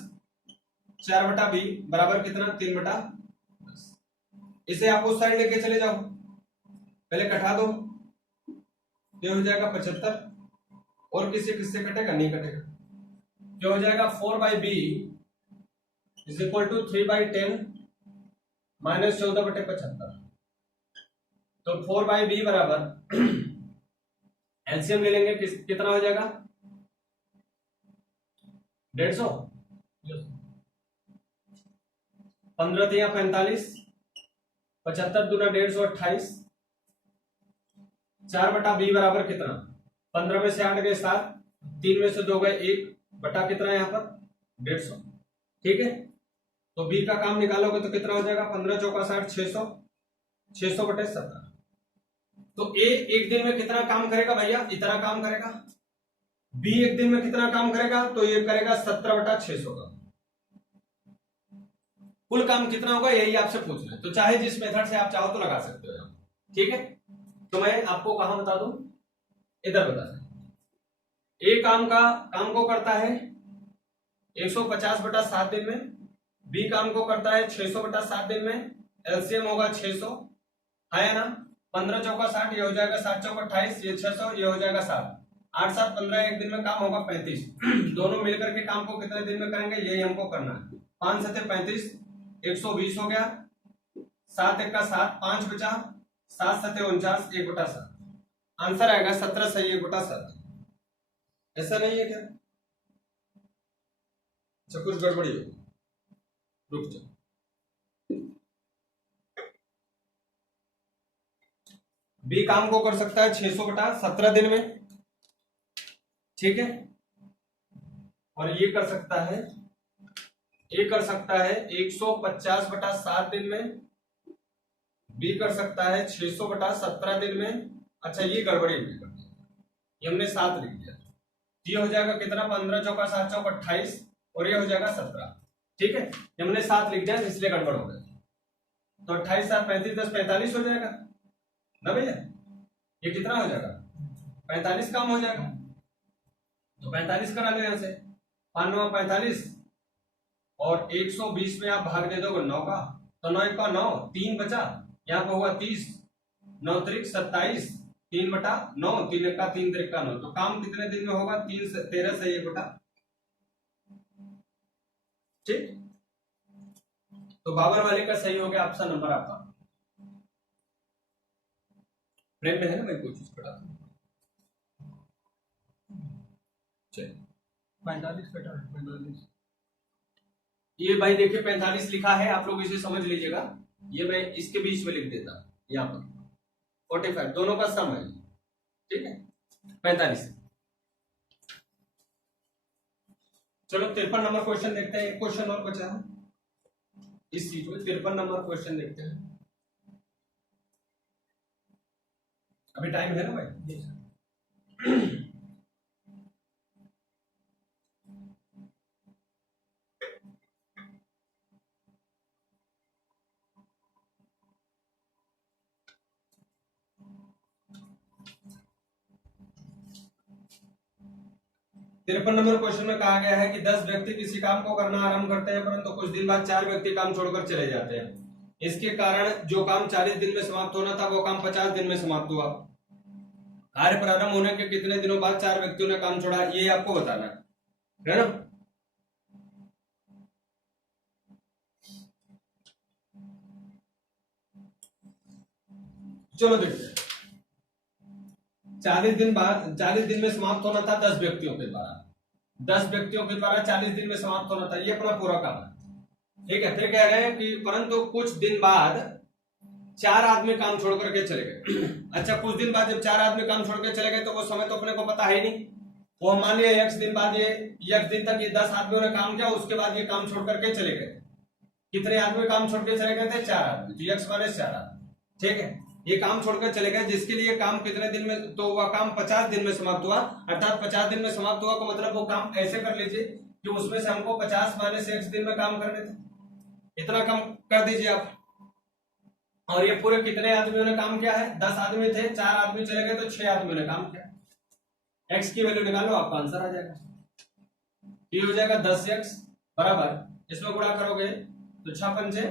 4/b बराबर कितना? 3/10। इसे आप उस साइड लेके चले जाओ, पहले कटा दो, ये हो जाएगा 75, और किसी किससे कटेगा? नहीं कटेगा, क्या हो जाएगा? 4/b is equal to 3/10 minus 14/75। तो 4/b बराबर एलसीएम ले लेंगे, कितना हो जाएगा? 150, 15 3 45, 75 दूना 150, 28, 4/b बराबर कितना? 15 में से 8 गए 7, 3 में से 2 गए 1, बटा कितना है यहाँ पर? 150, ठीक है? तो बी का काम निकालोगे तो कितना हो जाएगा? 15 चौका 60, 600, 600/17। तो ए एक दिन में कितना काम करेगा भैया? इतना काम करेगा। बी एक दिन में कितना काम करेगा? तो ये करेगा 17/600 का। कुल काम कितना होगा यही आपसे पूछना है, तो चाहे जिस मेथड से आप चाहो तो लगा सकते हो, ठीक है? तो मैं आपको कहां बता दूं, इधर बता दें। ए काम को करता है 150/7 दिन में, बी काम को करता है 600/7 दिन में, एलसीएम होगा 600, है ना? 15 चौका 60, ये हो जाएगा 7 चौका 28, ये 600, ये हो जाएगा 7, 8 7 15, एक दिन में काम होगा 35। दोनों मिलकर के काम को कितने दिन में करेंगे यही हमको करना है। 5 7 35, 120 हो गया, 7 1 का 7, 5 बचा, 7 7 49, 1/7। आंसर आएगा 17 सही 1/7। ऐसा नहीं है क्या? अच्छा, कुछ गड़बड़ी हो, रुक जाओ। बी काम को कर सकता है 600/17 दिन में, ठीक है? और ये कर सकता है 150/7 दिन में, बी कर सकता है 600/17 दिन में। अच्छा, ये गड़बड़ी नहीं कर दी, ये हमने 7 लिख दिया, ये हो जाएगा कितना? 15 चौका 7 चौक 28, और ये हो जाएगा 17, ठीक है? ये हमने 7 लिख दिया इसलिए गड़बड़ हो गया। तो 28 7 35 10 45 हो जाएगा ना भैया? ये कितना हो जाएगा? 45 काम हो जाएगा, तो 45 करा लो यहां से, 5 9 45, और 120 में आप भाग दे दोगे 9 का, तो 9 1 का 9, 3 बचा, यहाँ पे होगा 30, 9 3 27, 3/9, 3 1 का 3 3 का 9। तो काम कितने दिन में होगा? 3 से 13 सही 1/, ठीक? तो बाबर वाले का सही हो गया ऑप्शन नंबर आपका। फ्रेम में है ना, मैं कोई चीज पढ़ा 45। ये भाई देखिए 45 लिखा है, आप लोग इसे समझ लीजिएगा, ये मैं इसके बीच में लिख देता यहाँ पर 45, दोनों का सम है, ठीक है? 45। चलो 53 नंबर क्वेश्चन देखते हैं, एक क्वेश्चन और बचा है इस चीज में। 53 नंबर क्वेश्चन देखते हैं, अभी टाइम है ना भाई? 53 नंबर क्वेश्चन में कहा गया है कि 10 व्यक्ति किसी काम को करना आरंभ करते हैं, परंतु कुछ दिन बाद 4 व्यक्ति काम छोड़कर चले जाते हैं। इसके कारण जो काम 40 दिन में समाप्त होना था वो काम 50 दिन में समाप्त हुआ। कार्य प्रारंभ होने के कितने दिनों बाद 4 व्यक्तियों ने काम छोड़ा, ये आपको बताना है ना। चलो देखते हैं। 40 दिन में समाप्त होना था 10 व्यक्तियों के द्वारा, 10 व्यक्तियों के द्वारा 40 दिन में समाप्त होना था, ये अपना पूरा काम है। ठीक है, फिर कह रहे हैं कि परंतु कुछ दिन बाद 4 आदमी काम छोड़ करके चले गए। अच्छा, कुछ दिन बाद जब 4 आदमी काम छोड़ के चले गए तो वो समय तो अपने को पता है नहीं। वो मान लिया x दिन बाद x दिन तक ये 10 आदमियों ने काम किया, उसके बाद ये काम छोड़ करके चले गए। कितने आदमी काम छोड़ के चले गए थे? 4 आदमी, तो x माइनस 4 आदमी। ठीक है, ये काम छोड़कर चले गए, जिसके लिए काम कितने दिन में, तो वह काम 50 दिन में समाप्त हुआ। अर्थात 50 दिन में समाप्त हुआ का मतलब वो काम ऐसे कर लीजिए कि उसमें से हमको 50 माइनस x दिन में काम करने थे, इतना कम कर दीजिए आप। और ये पूरे कितने आदमियों ने काम किया है? 10 आदमी थे, 4 आदमी चले गए तो 6 आदमियों ने काम किया। x की वैल्यू निकालो, आपका आंसर आ जाएगा। ये हो जाएगा 10x बराबर, इसमें गुणा करोगे तो 6 पंचे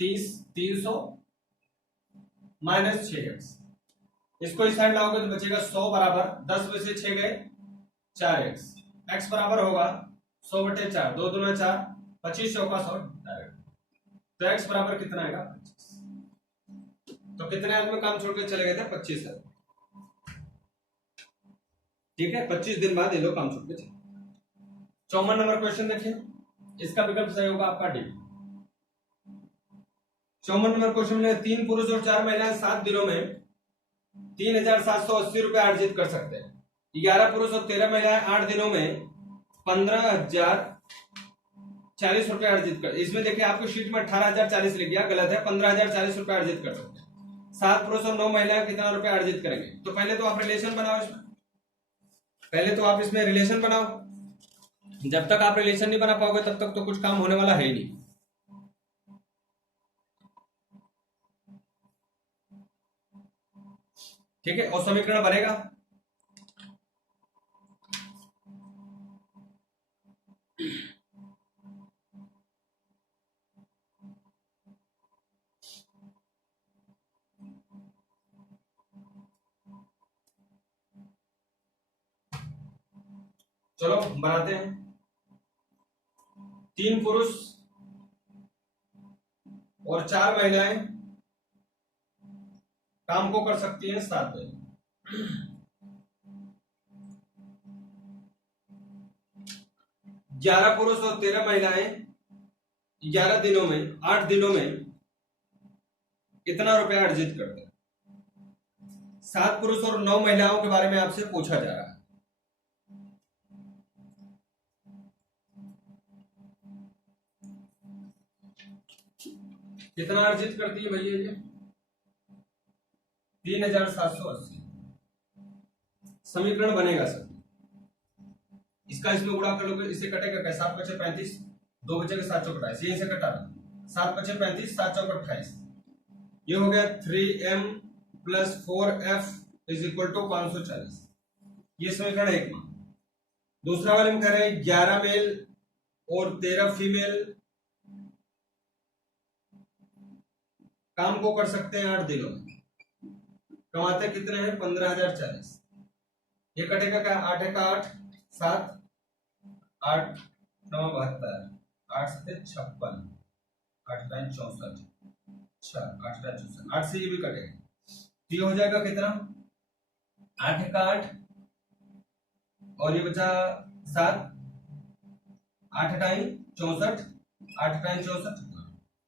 30, 300 माइनस 6x। इसको इस साइड लाओगे तो बचेगा 100 बराबर 10 में से 6 गए 4x। x बराबर होगा 100 बटे 4, 2 दूना 4, 25 का 100 तो x बराबर कितना आएगा? 25। तो कितने आदमी काम छोड़ के चले गए थे? 25 आदमी। ठीक है, 25 दिन बाद ये लोग काम छोड़ के चले। 54 नंबर क्वेश्चन देखिए, इसका विकल्प सही होगा आपका डी। 54 नंबर क्वेश्चन में 3 पुरुष और 4 महिलाएं 7 दिनों में 3,780 रुपए अर्जित कर सकते हैं। 11 पुरुष और 13 महिलाएं 8 दिनों में 15,040 रुपए अर्जित कर। इसमें देखिए आपको शीट में 18,040 लिख दिया, गलत है, 15,040 रुपए अर्जित कर सकते हैं। 7 पुरुष और 9 महिलाएं कितना रुपए अर्जित करेंगे? तो पहले तो आप रिलेशन बनाओ इसमें, रिलेशन बनाओ। जब तक आप रिलेशन नहीं बना पाओगे तब तक तो कुछ काम होने वाला है ही नहीं। ठीक है, और समीकरण बनेगा चलो बनाते हैं। 3 पुरुष और 4 महिलाएं काम को कर सकती हैं 7 दिन। 11 पुरुष और 13 महिलाएं 11 दिनों में 8 दिनों में कितना रुपया अर्जित करते हैं? 7 पुरुष और 9 महिलाओं के बारे में आपसे पूछा जा रहा है। कितना अर्जित करती है भैया ये? 3,780। समीकरण बनेगा सर, इसका इसमें गुणा कर लोगे, इससे कटेगा क्या? 7 बचे 35, 2 बचे 7 चौक 28, यहीं से कटा 7 बचे 35, 7 चौक 28। ये हो गया 3m plus 4f is equal to 540। ये समीकरण 1 में। दूसरा वाले में कह रहे हैं 11 मेल और 13 फीमेल काम को कर सकते हैं 8 दिनों में, कमाते कितने हैं? 15,040। ये कटेगा क्या? 8 का 8, 7, 8 9 72, 8 7 56, 8 9 64, 8 64, 8 से ये भी कटेगा, ये हो जाएगा कितना? 8 का 8 और ये बचा 7, 8 का 64, 8 का 64,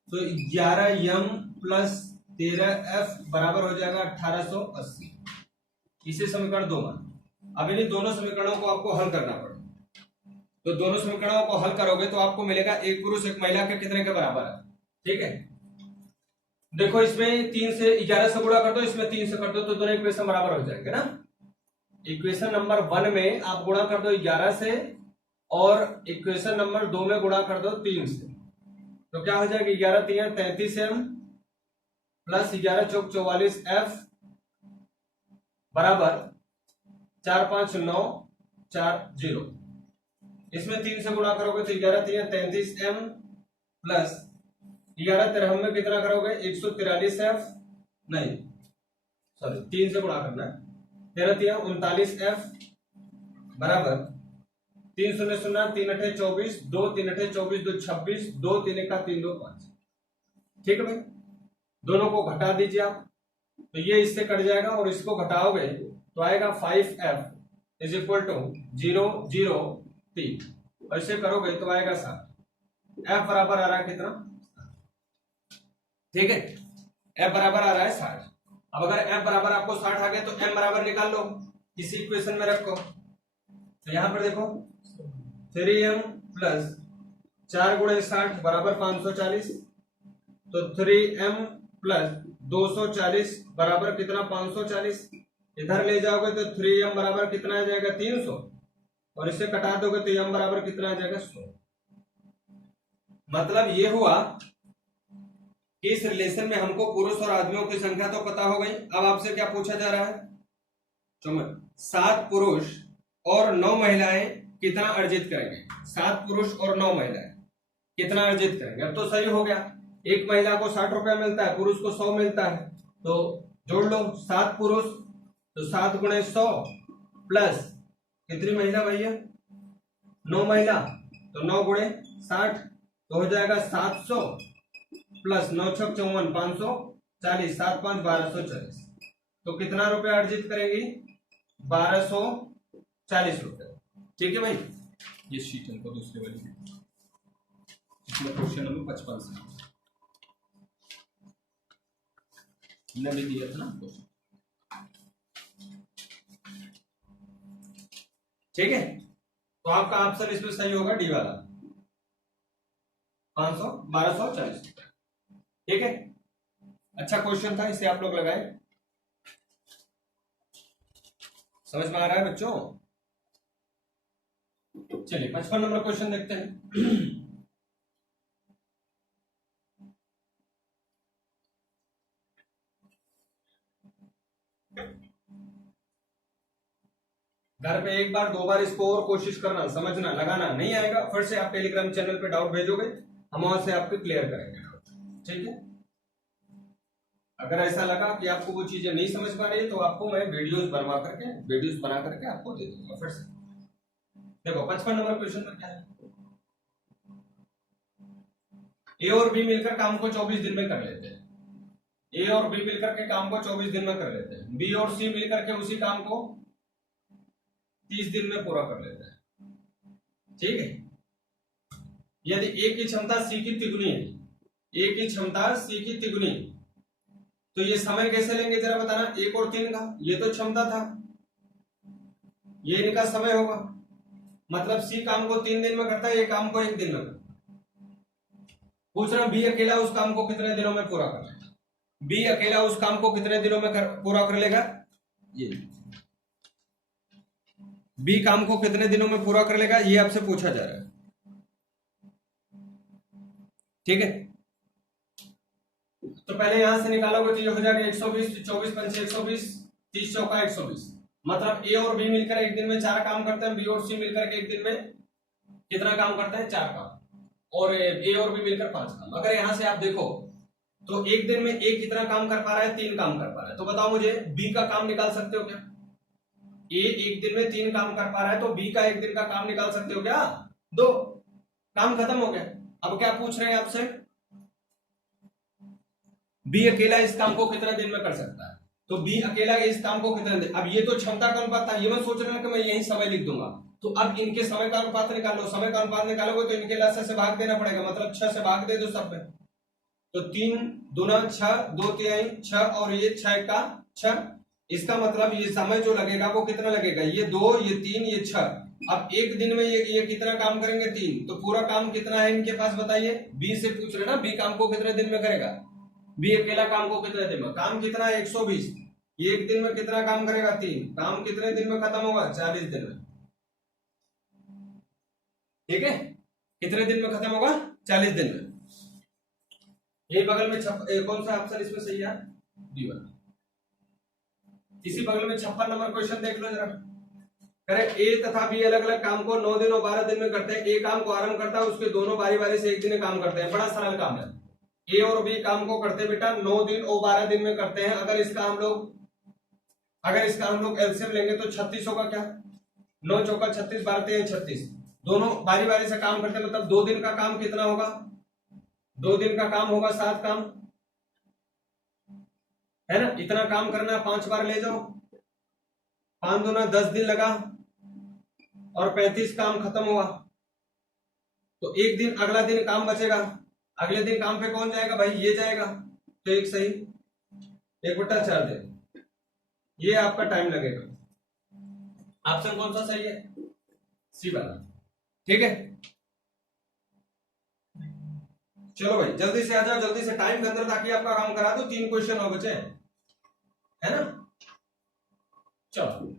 तो 11m प्लस 13f बराबर हो जाएगा 1880। इसे समीकरण 2 मान। अब इन दोनों समीकरणों को आपको हल करना पड़ेगा। तो दोनों समीकरणों को हल करोगे तो आपको मिलेगा एक पुरुष एक महिला के कितने के बराबर है। ठीक है, देखो इसमें 3 से 11 से गुणा कर दो, इसमें 3 से कर दो, तो दोनों इक्वेशन बराबर हो जाएंगे ना। इक्वेशन नंबर 1 में आप गुणा कर दो 11 से और इक्वेशन नंबर 2 में गुणा कर दो 3 से, तो क्या हो जाएगा? 11 3 33m प्लस 11 चौक 44f बराबर 4 5 9 4 0। इसमें 3 से गुणा करोगे तो 11 3 33 m प्लस 11 तिरहम में कितना करोगे 143 f, नहीं सॉरी 3 से गुणा करना है, 13 3 39 f बराबर 3 0 0 3 8 24 2 3 8 24 2 26 2 3 1 3 2 5। ठीक है भाई, दोनों को घटा दीजिए आप, तो ये इससे कट जाएगा और इसको घटाओगे तो आएगा 5f इज इक्वल टू 0 0 3, और इसे करोगे तो आएगा 7। f बराबर आ रहा है कितना, ठीक है, f बराबर आ रहा है 60। अब अगर f बराबर आपको 60 आ गया तो m बराबर निकाल लो, इसी इक्वेशन में रखो। तो यहां पर देखो 3m प्लस 4 गुणे 60 बराबर 540, तो 3m प्लस 240 बराबर कितना 540, इधर ले जाओगे तो 3m बराबर कितना आ जाएगा 300, और इससे कटा दोगे तो m बराबर कितना आ जाएगा 100। मतलब ये हुआ कि इस रिलेशन में हमको पुरुष और आदमियों की संख्या तो पता हो गई। अब आपसे क्या पूछा जा रहा है, 7 पुरुष और 9 महिलाएं कितना अर्जित करेंगे, 7 पुरुष और 9 महिलाएं कितना अर्जित करेंगे। अब तो सही हो गया, एक महिला को 60 रुपया मिलता है, पुरुष को 100 मिलता है, तो जोड़ लो 7 पुरुष तो 7 गुणे 100 प्लस कितनी महिला भैया 9 महिला, तो 9 गुणे 60 तो हो जाएगा 700 प्लस 9 6 54 540 7 5 1240, तो कितना रुपया अर्जित करेंगी 1240 रुपए। ठीक है भाई, ये शीट हमको दूसरे वाली इसमें क्वेश्चन नंबर 55 से हमने भी दिया था ना क्वेश्चन। ठीक है, तो आपका ऑप्शन इसमें सही होगा डी वाला 1240। ठीक है, अच्छा क्वेश्चन था, इसे आप लोग लगाए, समझ में आ रहा है बच्चों। चलिए 55 नंबर क्वेश्चन देखते हैं। घर पे एक बार 2 बार इसको और कोशिश करना, समझना, लगाना, नहीं आएगा फिर से आप टेलीग्राम चैनल पे डाउट भेजोगे, हम वहां से आपको क्लियर करेंगे। ठीक है, अगर ऐसा लगा कि आपको वो चीजें नहीं समझ पा रही है तो आपको मैं वीडियोस बना करके आपको दे दूंगा फिर से। देखो 55 नंबर क्वेश्चन में क्या है, ए और बी मिलकर काम को 24 दिन में कर लेते हैं, ए और बी मिलकर के काम को 24 दिन में कर लेते हैं, बी और सी मिलकर के उसी काम को 30 दिन में पूरा कर लेते हैं। ठीक है, यदि ए की क्षमता सी की तिगुनी है, ए की क्षमता सी की तिगुनी, तो ये समय कैसे लेंगे जरा बताना, 1 और 3 का, ये तो क्षमता था, ये इनका समय होगा, मतलब सी काम को 3 दिन में करता है, ये काम को 1 दिन में करता है। पूछ रहा बी अकेला उस काम को कितने दिनों में पूरा कर लेगा, बी अकेला उस काम को कितने दिनों में पूरा कर लेगा, ये बी काम को कितने दिनों में पूरा कर लेगा, ये आपसे पूछा जा रहा है। ठीक है, तो पहले यहां से निकालोगे तो ये हो जाएगा 120, 24 पंचे 120, 30 चौका 120, मतलब ए और बी मिलकर एक दिन में 4 काम करते हैं, बी और सी मिलकर एक दिन में कितना काम करते हैं 4 काम, और ए और बी मिलकर 5 काम। अगर यहां से आप देखो तो एक दिन में ए कितना काम कर पा रहा है, 3 काम कर पा रहा है, तो बताओ मुझे बी का काम निकाल सकते हो क्या, ए एक दिन में 3 काम कर पा रहा है तो बी का एक दिन का काम निकाल सकते हो क्या, 2, काम खत्म हो गया। अब क्या पूछ रहे हैं आपसे, बी अकेला इस काम को कितना दिन में कर सकता है, तो बी अकेला इस काम को कितना दिन, अब ये तो क्षमता का अनुपात था, ये मैं सोच रहा हूं कि मैं यही समय लिख दूंगा, तो अब इनके समय का अनुपात निकालो, समय का अनुपात निकालोगे तो इनके लसा से भाग देना पड़ेगा, मतलब 6 से भाग दे दो सब में, तो 3 दूना 6, 2 तिहाई 6 और ये 6 का 6, इसका मतलब ये समय जो लगेगा वो कितना लगेगा, ये 2 ये 3 ये 6, अब एक दिन में ये कितना काम करेंगे 3, तो पूरा काम कितना है इनके पास बताइए, बी से पूछ रहे ना बी काम को कितने दिन में करेगा, बी अकेला काम को कितने दिन में, काम कितना है 120, ये एक दिन में कितना काम करेगा 3, काम कितने दिन में खत्म होगा 40 दिन में। ठीक है, कितने दिन में खत्म होगा 40 दिन में। ये बगल में कौन सा ऑप्शन इसमें सही है, डी वाला। इसी बगल में 56 नंबर क्वेश्चन देख लो जरा, करेक्ट। ए तथा बी अलग अलग काम को 9 दिन और 12 दिन में करते हैं। ए काम को आरंभ करता है, उसके दोनों बारी बारी से एक दिन में काम करते हैं। बड़ा सरल काम है। ए और बी काम को करते हैं बेटा 9 दिन और 12 दिन में करते हैं। अगर इसका हम लोग एलसीएम लेंगे तो 36 होगा। क्या 9 चौका 36, 12 तेरह 36, दोनों बारी बारी से काम करते हैं। मतलब 2 दिन का काम कितना होगा? 2 दिन का काम होगा 7 काम, है ना। इतना काम करना है, 5 बार ले जाओ, 5 दूना 10 दिन लगा और 35 काम खत्म हुआ। तो एक दिन अगला दिन काम बचेगा। अगले दिन काम पे कौन जाएगा भाई? ये जाएगा। तो एक सही 1/4 दिन ये आपका टाइम लगेगा। ऑप्शन कौन सा सही है? सी वाला। ठीक है, चलो भाई जल्दी से आ जाओ, जल्दी से टाइम के अंदर, ताकि आपका काम करा दो। 3 क्वेश्चन और बचे हैं, है ना। चलो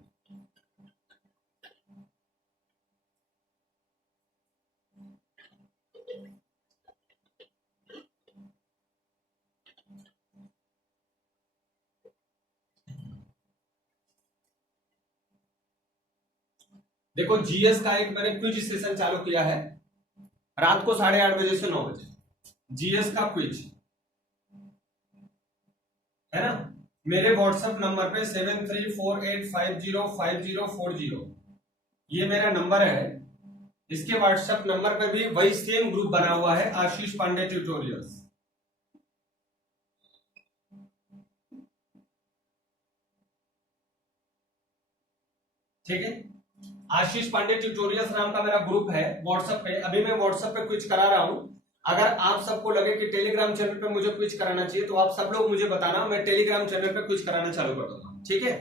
देखो, जीएस का एक मैंने क्विज सेशन चालू किया है रात को 8:30 बजे से 9 बजे। जीएस का क्विज, है ना। मेरे व्हाट्सएप नंबर पे 7348505040 ये मेरा नंबर है। इसके व्हाट्सएप नंबर पे भी वही सेम ग्रुप बना हुआ है, आशीष पांडे ट्यूटोरियल्स। ठीक है, आशीष पांडे ट्यूटोरियल्स नाम का मेरा ग्रुप है व्हाट्सएप पे। अभी मैं व्हाट्सएप पे क्विज करा रहा हूं। अगर आप सबको लगे कि टेलीग्राम चैनल पे मुझे क्विज कराना चाहिए तो आप सब लोग मुझे बताना, मैं टेलीग्राम चैनल पे क्विज कराना चालू कर दूंगा। ठीक है,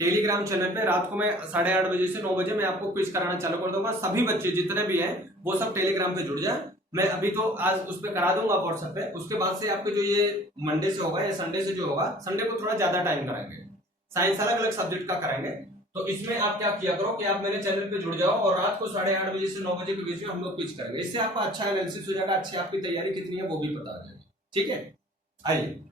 टेलीग्राम चैनल पे रात को मैं 8:30 बजे से 9 बजे मैं आपको क्विज कराना चालू कर दूंगा। सभी बच्चे जितने भी हैं वो सब टेलीग्राम पे जुड़ जाए। मैं अभी तो आज उस पर करा दूंगा व्हाट्सएप पे। उसके बाद से आपको जो ये मंडे से होगा या संडे से जो होगा, संडे को थोड़ा ज्यादा टाइम कराएंगे, साइंस अलग अलग सब्जेक्ट का कराएंगे। तो इसमें आप क्या किया करो कि आप मेरे चैनल पे जुड़ जाओ और रात को 8:30 बजे से 9 बजे के बीच में हम लोग क्विज करेंगे। इससे आपका अच्छा एनालिसिस हो जाएगा, अच्छी आपकी तैयारी कितनी है वो भी पता आ जाएगा। ठीक है, आइए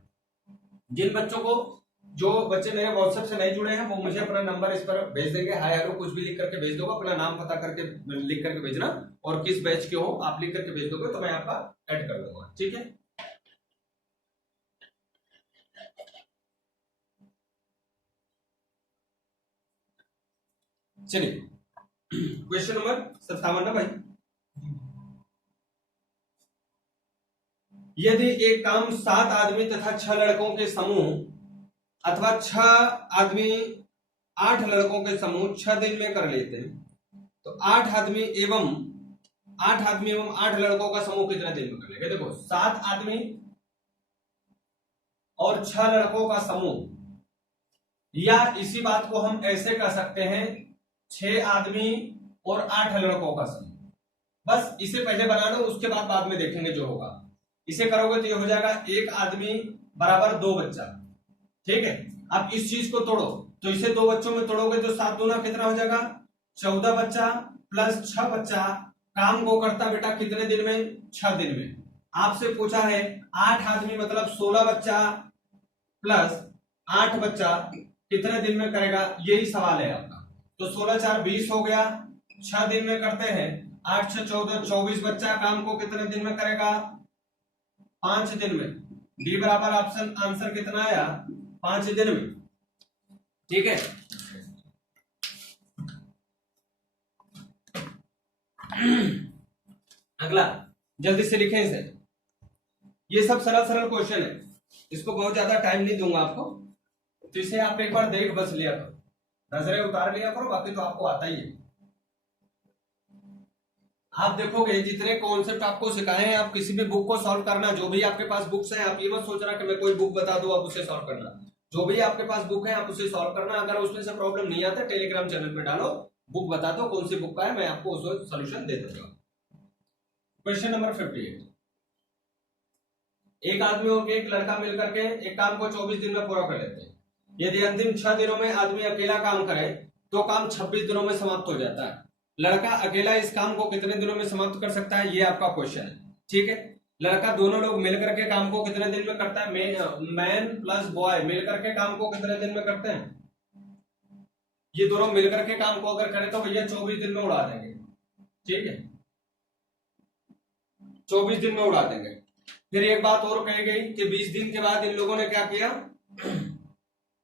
जिन बच्चों को, जो बच्चे मेरे व्हाट्सएप से नहीं जुड़े हैं वो मुझे अपना नंबर इस पर भेज देंगे। हाय हेलो कुछ भी लिख करके भेज दोगे, अपना नाम पता करके लिख करके भेजना और किस बैच के हो आप लिख करके भेज दोगे तो मैं आपका ऐड कर दूंगा। ठीक है, चलिए क्वेश्चन नंबर 57 ना भाई। यदि एक काम 7 आदमी तथा 6 लड़कों के समूह अथवा 6 आदमी 8 लड़कों के समूह 6 दिन में कर लेते हैं, तो 8 आदमी एवं 8 लड़कों का समूह कितने दिन में कर लेगा? देखो 7 आदमी और 6 लड़कों का समूह, या इसी बात को हम ऐसे कर सकते हैं 6 आदमी और 8 लड़कों का समूह। बस इसे पहले बना लो, उसके बाद बाद में देखेंगे जो होगा। इसे करोगे तो ये हो जाएगा 1 आदमी बराबर 2 बच्चा। ठीक है, अब इस चीज को तोड़ो तो इसे 2 बच्चों में तोड़ोगे तो 7 दूना कितना हो जाएगा? 14 बच्चा प्लस 6 बच्चा काम को करता बेटा कितने दिन में? 6 दिन में। आपसे पूछा है 8 आदमी मतलब 16 बच्चा प्लस 8 बच्चा कितने दिन में करेगा, यही सवाल है आपका। तो 16 4 20 हो गया, 6 दिन में करते हैं। 8 6 14 24 बच्चा काम को कितने दिन में करेगा? 5 दिन में। डी बराबर ऑप्शन आंसर कितना आया? 5 दिन में। ठीक है, अगला जल्दी से लिखें इसे। ये सब सरल सरल क्वेश्चन है, इसको बहुत ज्यादा टाइम नहीं दूंगा आपको, तो इसे आप एक बार देख बस लिया करो, नजरें उतार लिया करो, बाकी तो आपको आता ही है। आप देखोगे जितने कॉन्सेप्ट आपको सिखाए हैं, आप किसी भी बुक को सॉल्व करना, जो भी आपके पास बुक्स हैं, आप ये मत सोचना कि मैं कोई बुक बता दूं आप उसे सॉल्व करना। जो भी आपके पास बुक है आप उसे सॉल्व करना। अगर उसमें से प्रॉब्लम नहीं आता टेलीग्राम चैनल पे डालो, बुक बता दो कौन सी बुक का है, मैं आपको उसका सोल्यूशन दे दूंगा। क्वेश्चन नंबर 58, एक आदमी और एक लड़का मिलकर के एक काम को 24 दिन में पूरा कर लेते हैं। यदि अंतिम 6 दिनों में आदमी अकेला काम करे तो काम 26 दिनों में समाप्त हो जाता है। लड़का अकेला इस काम को कितने दिनों में समाप्त कर सकता है, ये आपका क्वेश्चन है। ठीक है, लड़का दोनों लोग मिलकर के काम को कितने दिन में करता है? मैन प्लस बॉय मिलकर के काम को कितने दिन में करते हैं? ये दोनों मिलकर के काम को अगर करें तो भैया 24 दिन में उड़ा देंगे। ठीक है, 24 दिन में उड़ा देंगे। फिर एक बात और कही गई कि 20 दिन के बाद इन लोगों ने क्या किया,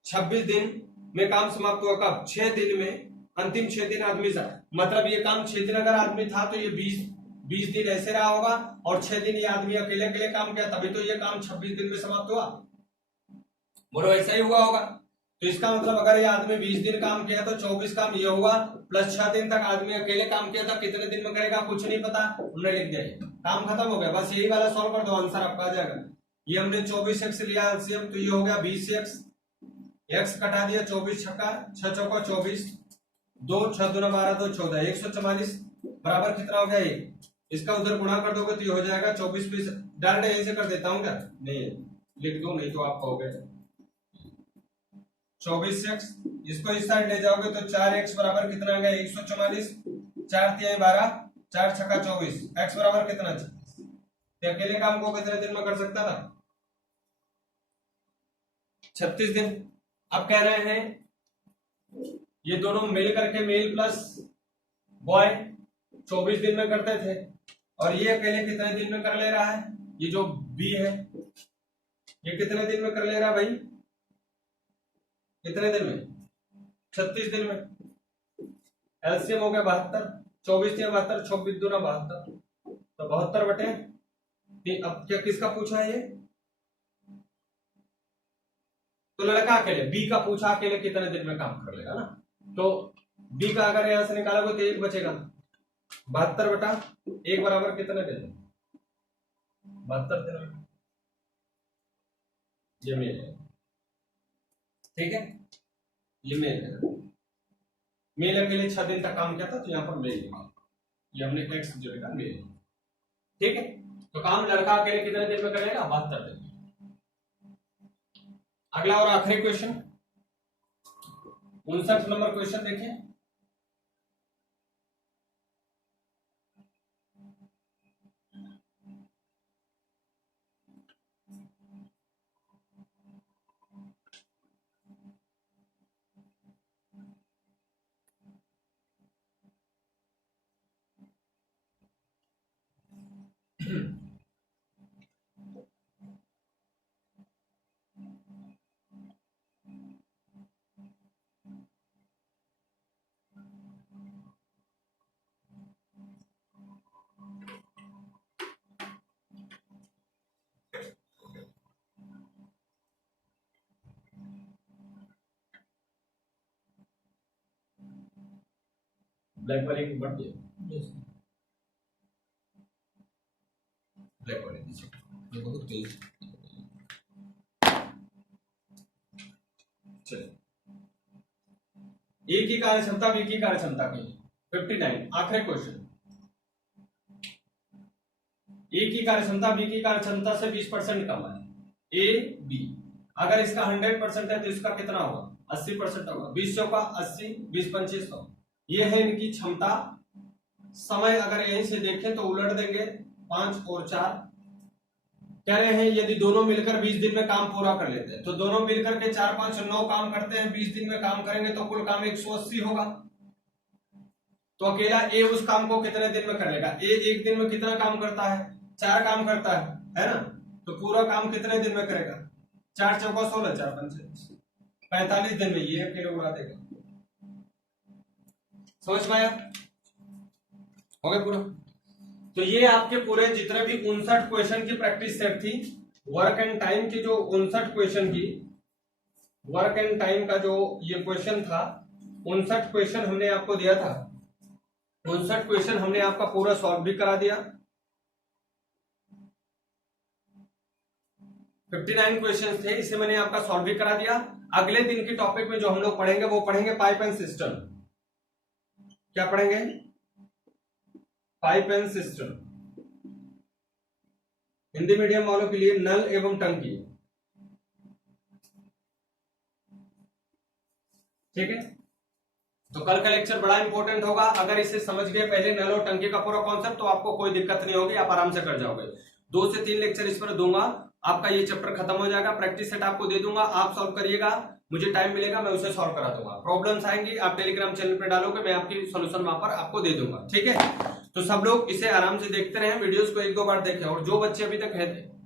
26 दिन में काम समाप्त हुआ। कब? 6 दिन में, अंतिम 6 दिन आदमी था, मतलब ये काम 6 दिन अगर आदमी था तो ये 20 दिन ऐसे रहा होगा, और 6 दिन ये आदमी अकेले अकेले काम किया, तभी तो ये काम 26 दिन में समाप्त हुआ। बोलो ऐसा ही हुआ होगा। तो इसका मतलब अगर ये आदमी 20 दिन काम किया तो 24 काम ये हुआ, प्लस 6 दिन तक आदमी अकेले काम किया था, कितने दिन में करेगा कुछ नहीं पता, हमने लिख दिया, काम खत्म हो गया। बस यही वाला सॉल्व कर दो, आंसर आपका आ जाएगा। ये हमने 24x लिया एलसीएम, तो ये हो गया 20x, x कटा दिया, 24 छक्का 6 चौका 24, 2 6 दूना 12, 2 14, 144 बराबर कितना हो गया 1। इसका उधर गुणा कर दोगे तो ये हो जाएगा 24 20। डायरेक्ट ऐसे कर देता हूं क्या? नहीं, लिख दो, नहीं तो आप कहोगे 24x, इसको इस साइड ले जाओगे तो 4x बराबर कितना आ गया 144, 4 3 12, 4 छक्का 24, x बराबर कितना 36। तो अकेले काम को कितने दिन में कर सकता था? 36 दिन। अब कह रहे हैं ये दोनों मिल करके, मेल प्लस बॉय 24 दिन में करते थे, और ये अकेले कितने दिन में कर ले रहा है? ये जो बी है ये कितने दिन में कर ले रहा है भाई? कितने दिन में? 36 दिन में। एलसीएम हो गया 72, 24 या 72, 24 दूना 72, तो 72 बटे। अब क्या किसका पूछा है ये? तो लड़का अकेले, बी का पूछा, अकेले कितने दिन में काम कर लेगा ना। तो बी का अगर यहां से निकालोगे तो 1 बचेगा, 72 बटा 1 बराबर कितने दिन में? 72 दिन में। ये मेल है, ठीक है, ये मेल है। मेल अकेले 6 दिन तक काम किया था, तो यहां पर मेल निकाल, ये हमने एक्स जोड़ेगा मेल। ठीक है, तो काम लड़का अकेले कितने दिन में करेगा? 72 दिन। अगला और आखिरी क्वेश्चन, 59 नंबर क्वेश्चन देखिए। ब्लैक वाले की बढ़ दिया, ब्लैक वाले देखो तो तेज। चलिए, ए की कार्य क्षमता बी की कार्य क्षमता की 59, आखिरी क्वेश्चन। ए की कार्य क्षमता बी की कार्य क्षमता से 20% कम है। ए बी, अगर इसका 100% है तो इसका कितना होगा? 80% होगा। 20 चौका 80, 20 25 100। ये है इनकी क्षमता। समय अगर यहीं से देखें तो उलट देंगे, 5 और 4। कह रहे हैं यदि दोनों मिलकर 20 दिन में काम पूरा कर लेते हैं, तो दोनों मिलकर के 4 5 9 काम करते हैं, 20 दिन में काम करेंगे तो कुल काम 180 होगा। तो अकेला ए उस काम को कितने दिन में कर लेगा? ए एक दिन में कितना काम करता है? 4 काम करता है ना, तो पूरा काम कितने दिन में करेगा? 4 चौका 16, 4 पंचे 45 दिन में ये अकेले उड़ा देगा। समझ में आया? हो गया पूरा? तो ये आपके पूरे जितने भी 59 क्वेश्चन की प्रैक्टिस सेट थी, वर्क एंड टाइम की जो 59 क्वेश्चन की, वर्क एंड टाइम का जो ये क्वेश्चन था, 59 क्वेश्चन हमने आपको दिया था। 59 क्वेश्चन हमने आपका पूरा सॉल्व भी करा दिया। 59 क्वेश्चन थे, इसे मैंने आपका सॉल्व भी करा दिया। अगले दिन की टॉपिक में जो हम लोग पढ़ेंगे वो पढ़ेंगे पाइप एंड सिस्टम। क्या पढ़ेंगे? Pipe and system. Hindi medium वालों के लिए नल एवं टंकी। ठीक है, तो कल का लेक्चर बड़ा इंपॉर्टेंट होगा। अगर इसे समझ गए पहले नल और टंकी का पूरा कॉन्सेप्ट, तो आपको कोई दिक्कत नहीं होगी, आप आराम से कर जाओगे। 2 से 3 लेक्चर इस पर दूंगा, आपका ये चैप्टर खत्म हो जाएगा। प्रैक्टिस सेट आपको दे दूंगा, आप सॉल्व करिएगा। मुझे टाइम मिलेगा मैं उसे सॉल्व करा दूंगा। प्रॉब्लम्स आएंगी आप टेलीग्राम चैनल पे डालोगे, मैं आपकी सोल्यूशन वहां पर आपको दे दूंगा, ठीक है। तो सब लोग इसे आराम से देखते रहे, वीडियोस को 1-2 बार देखें। और जो बच्चे अभी तक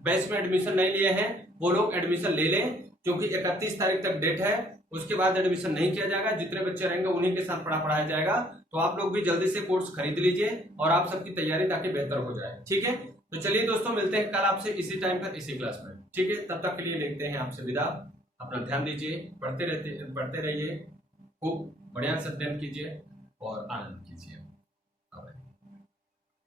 बैच में एडमिशन नहीं लिए हैं वो लोग एडमिशन ले लें, क्योंकि 31 तारीख तक डेट है, उसके बाद एडमिशन नहीं किया जाएगा। जितने बच्चे रहेंगे उन्हीं के साथ पढ़ाया जाएगा। तो आप लोग भी जल्दी से कोर्स खरीद लीजिए और आप सबकी तैयारी ताकि बेहतर हो जाए, ठीक है। तो चलिए दोस्तों, मिलते हैं कल आपसे इसी टाइम पर इसी क्लास में, ठीक है। तब तक के लिए लेते हैं आपसे विदा। अपना ध्यान दीजिए, पढ़ते रहिए, खूब बढ़िया से अध्ययन कीजिए और आनंद कीजिए।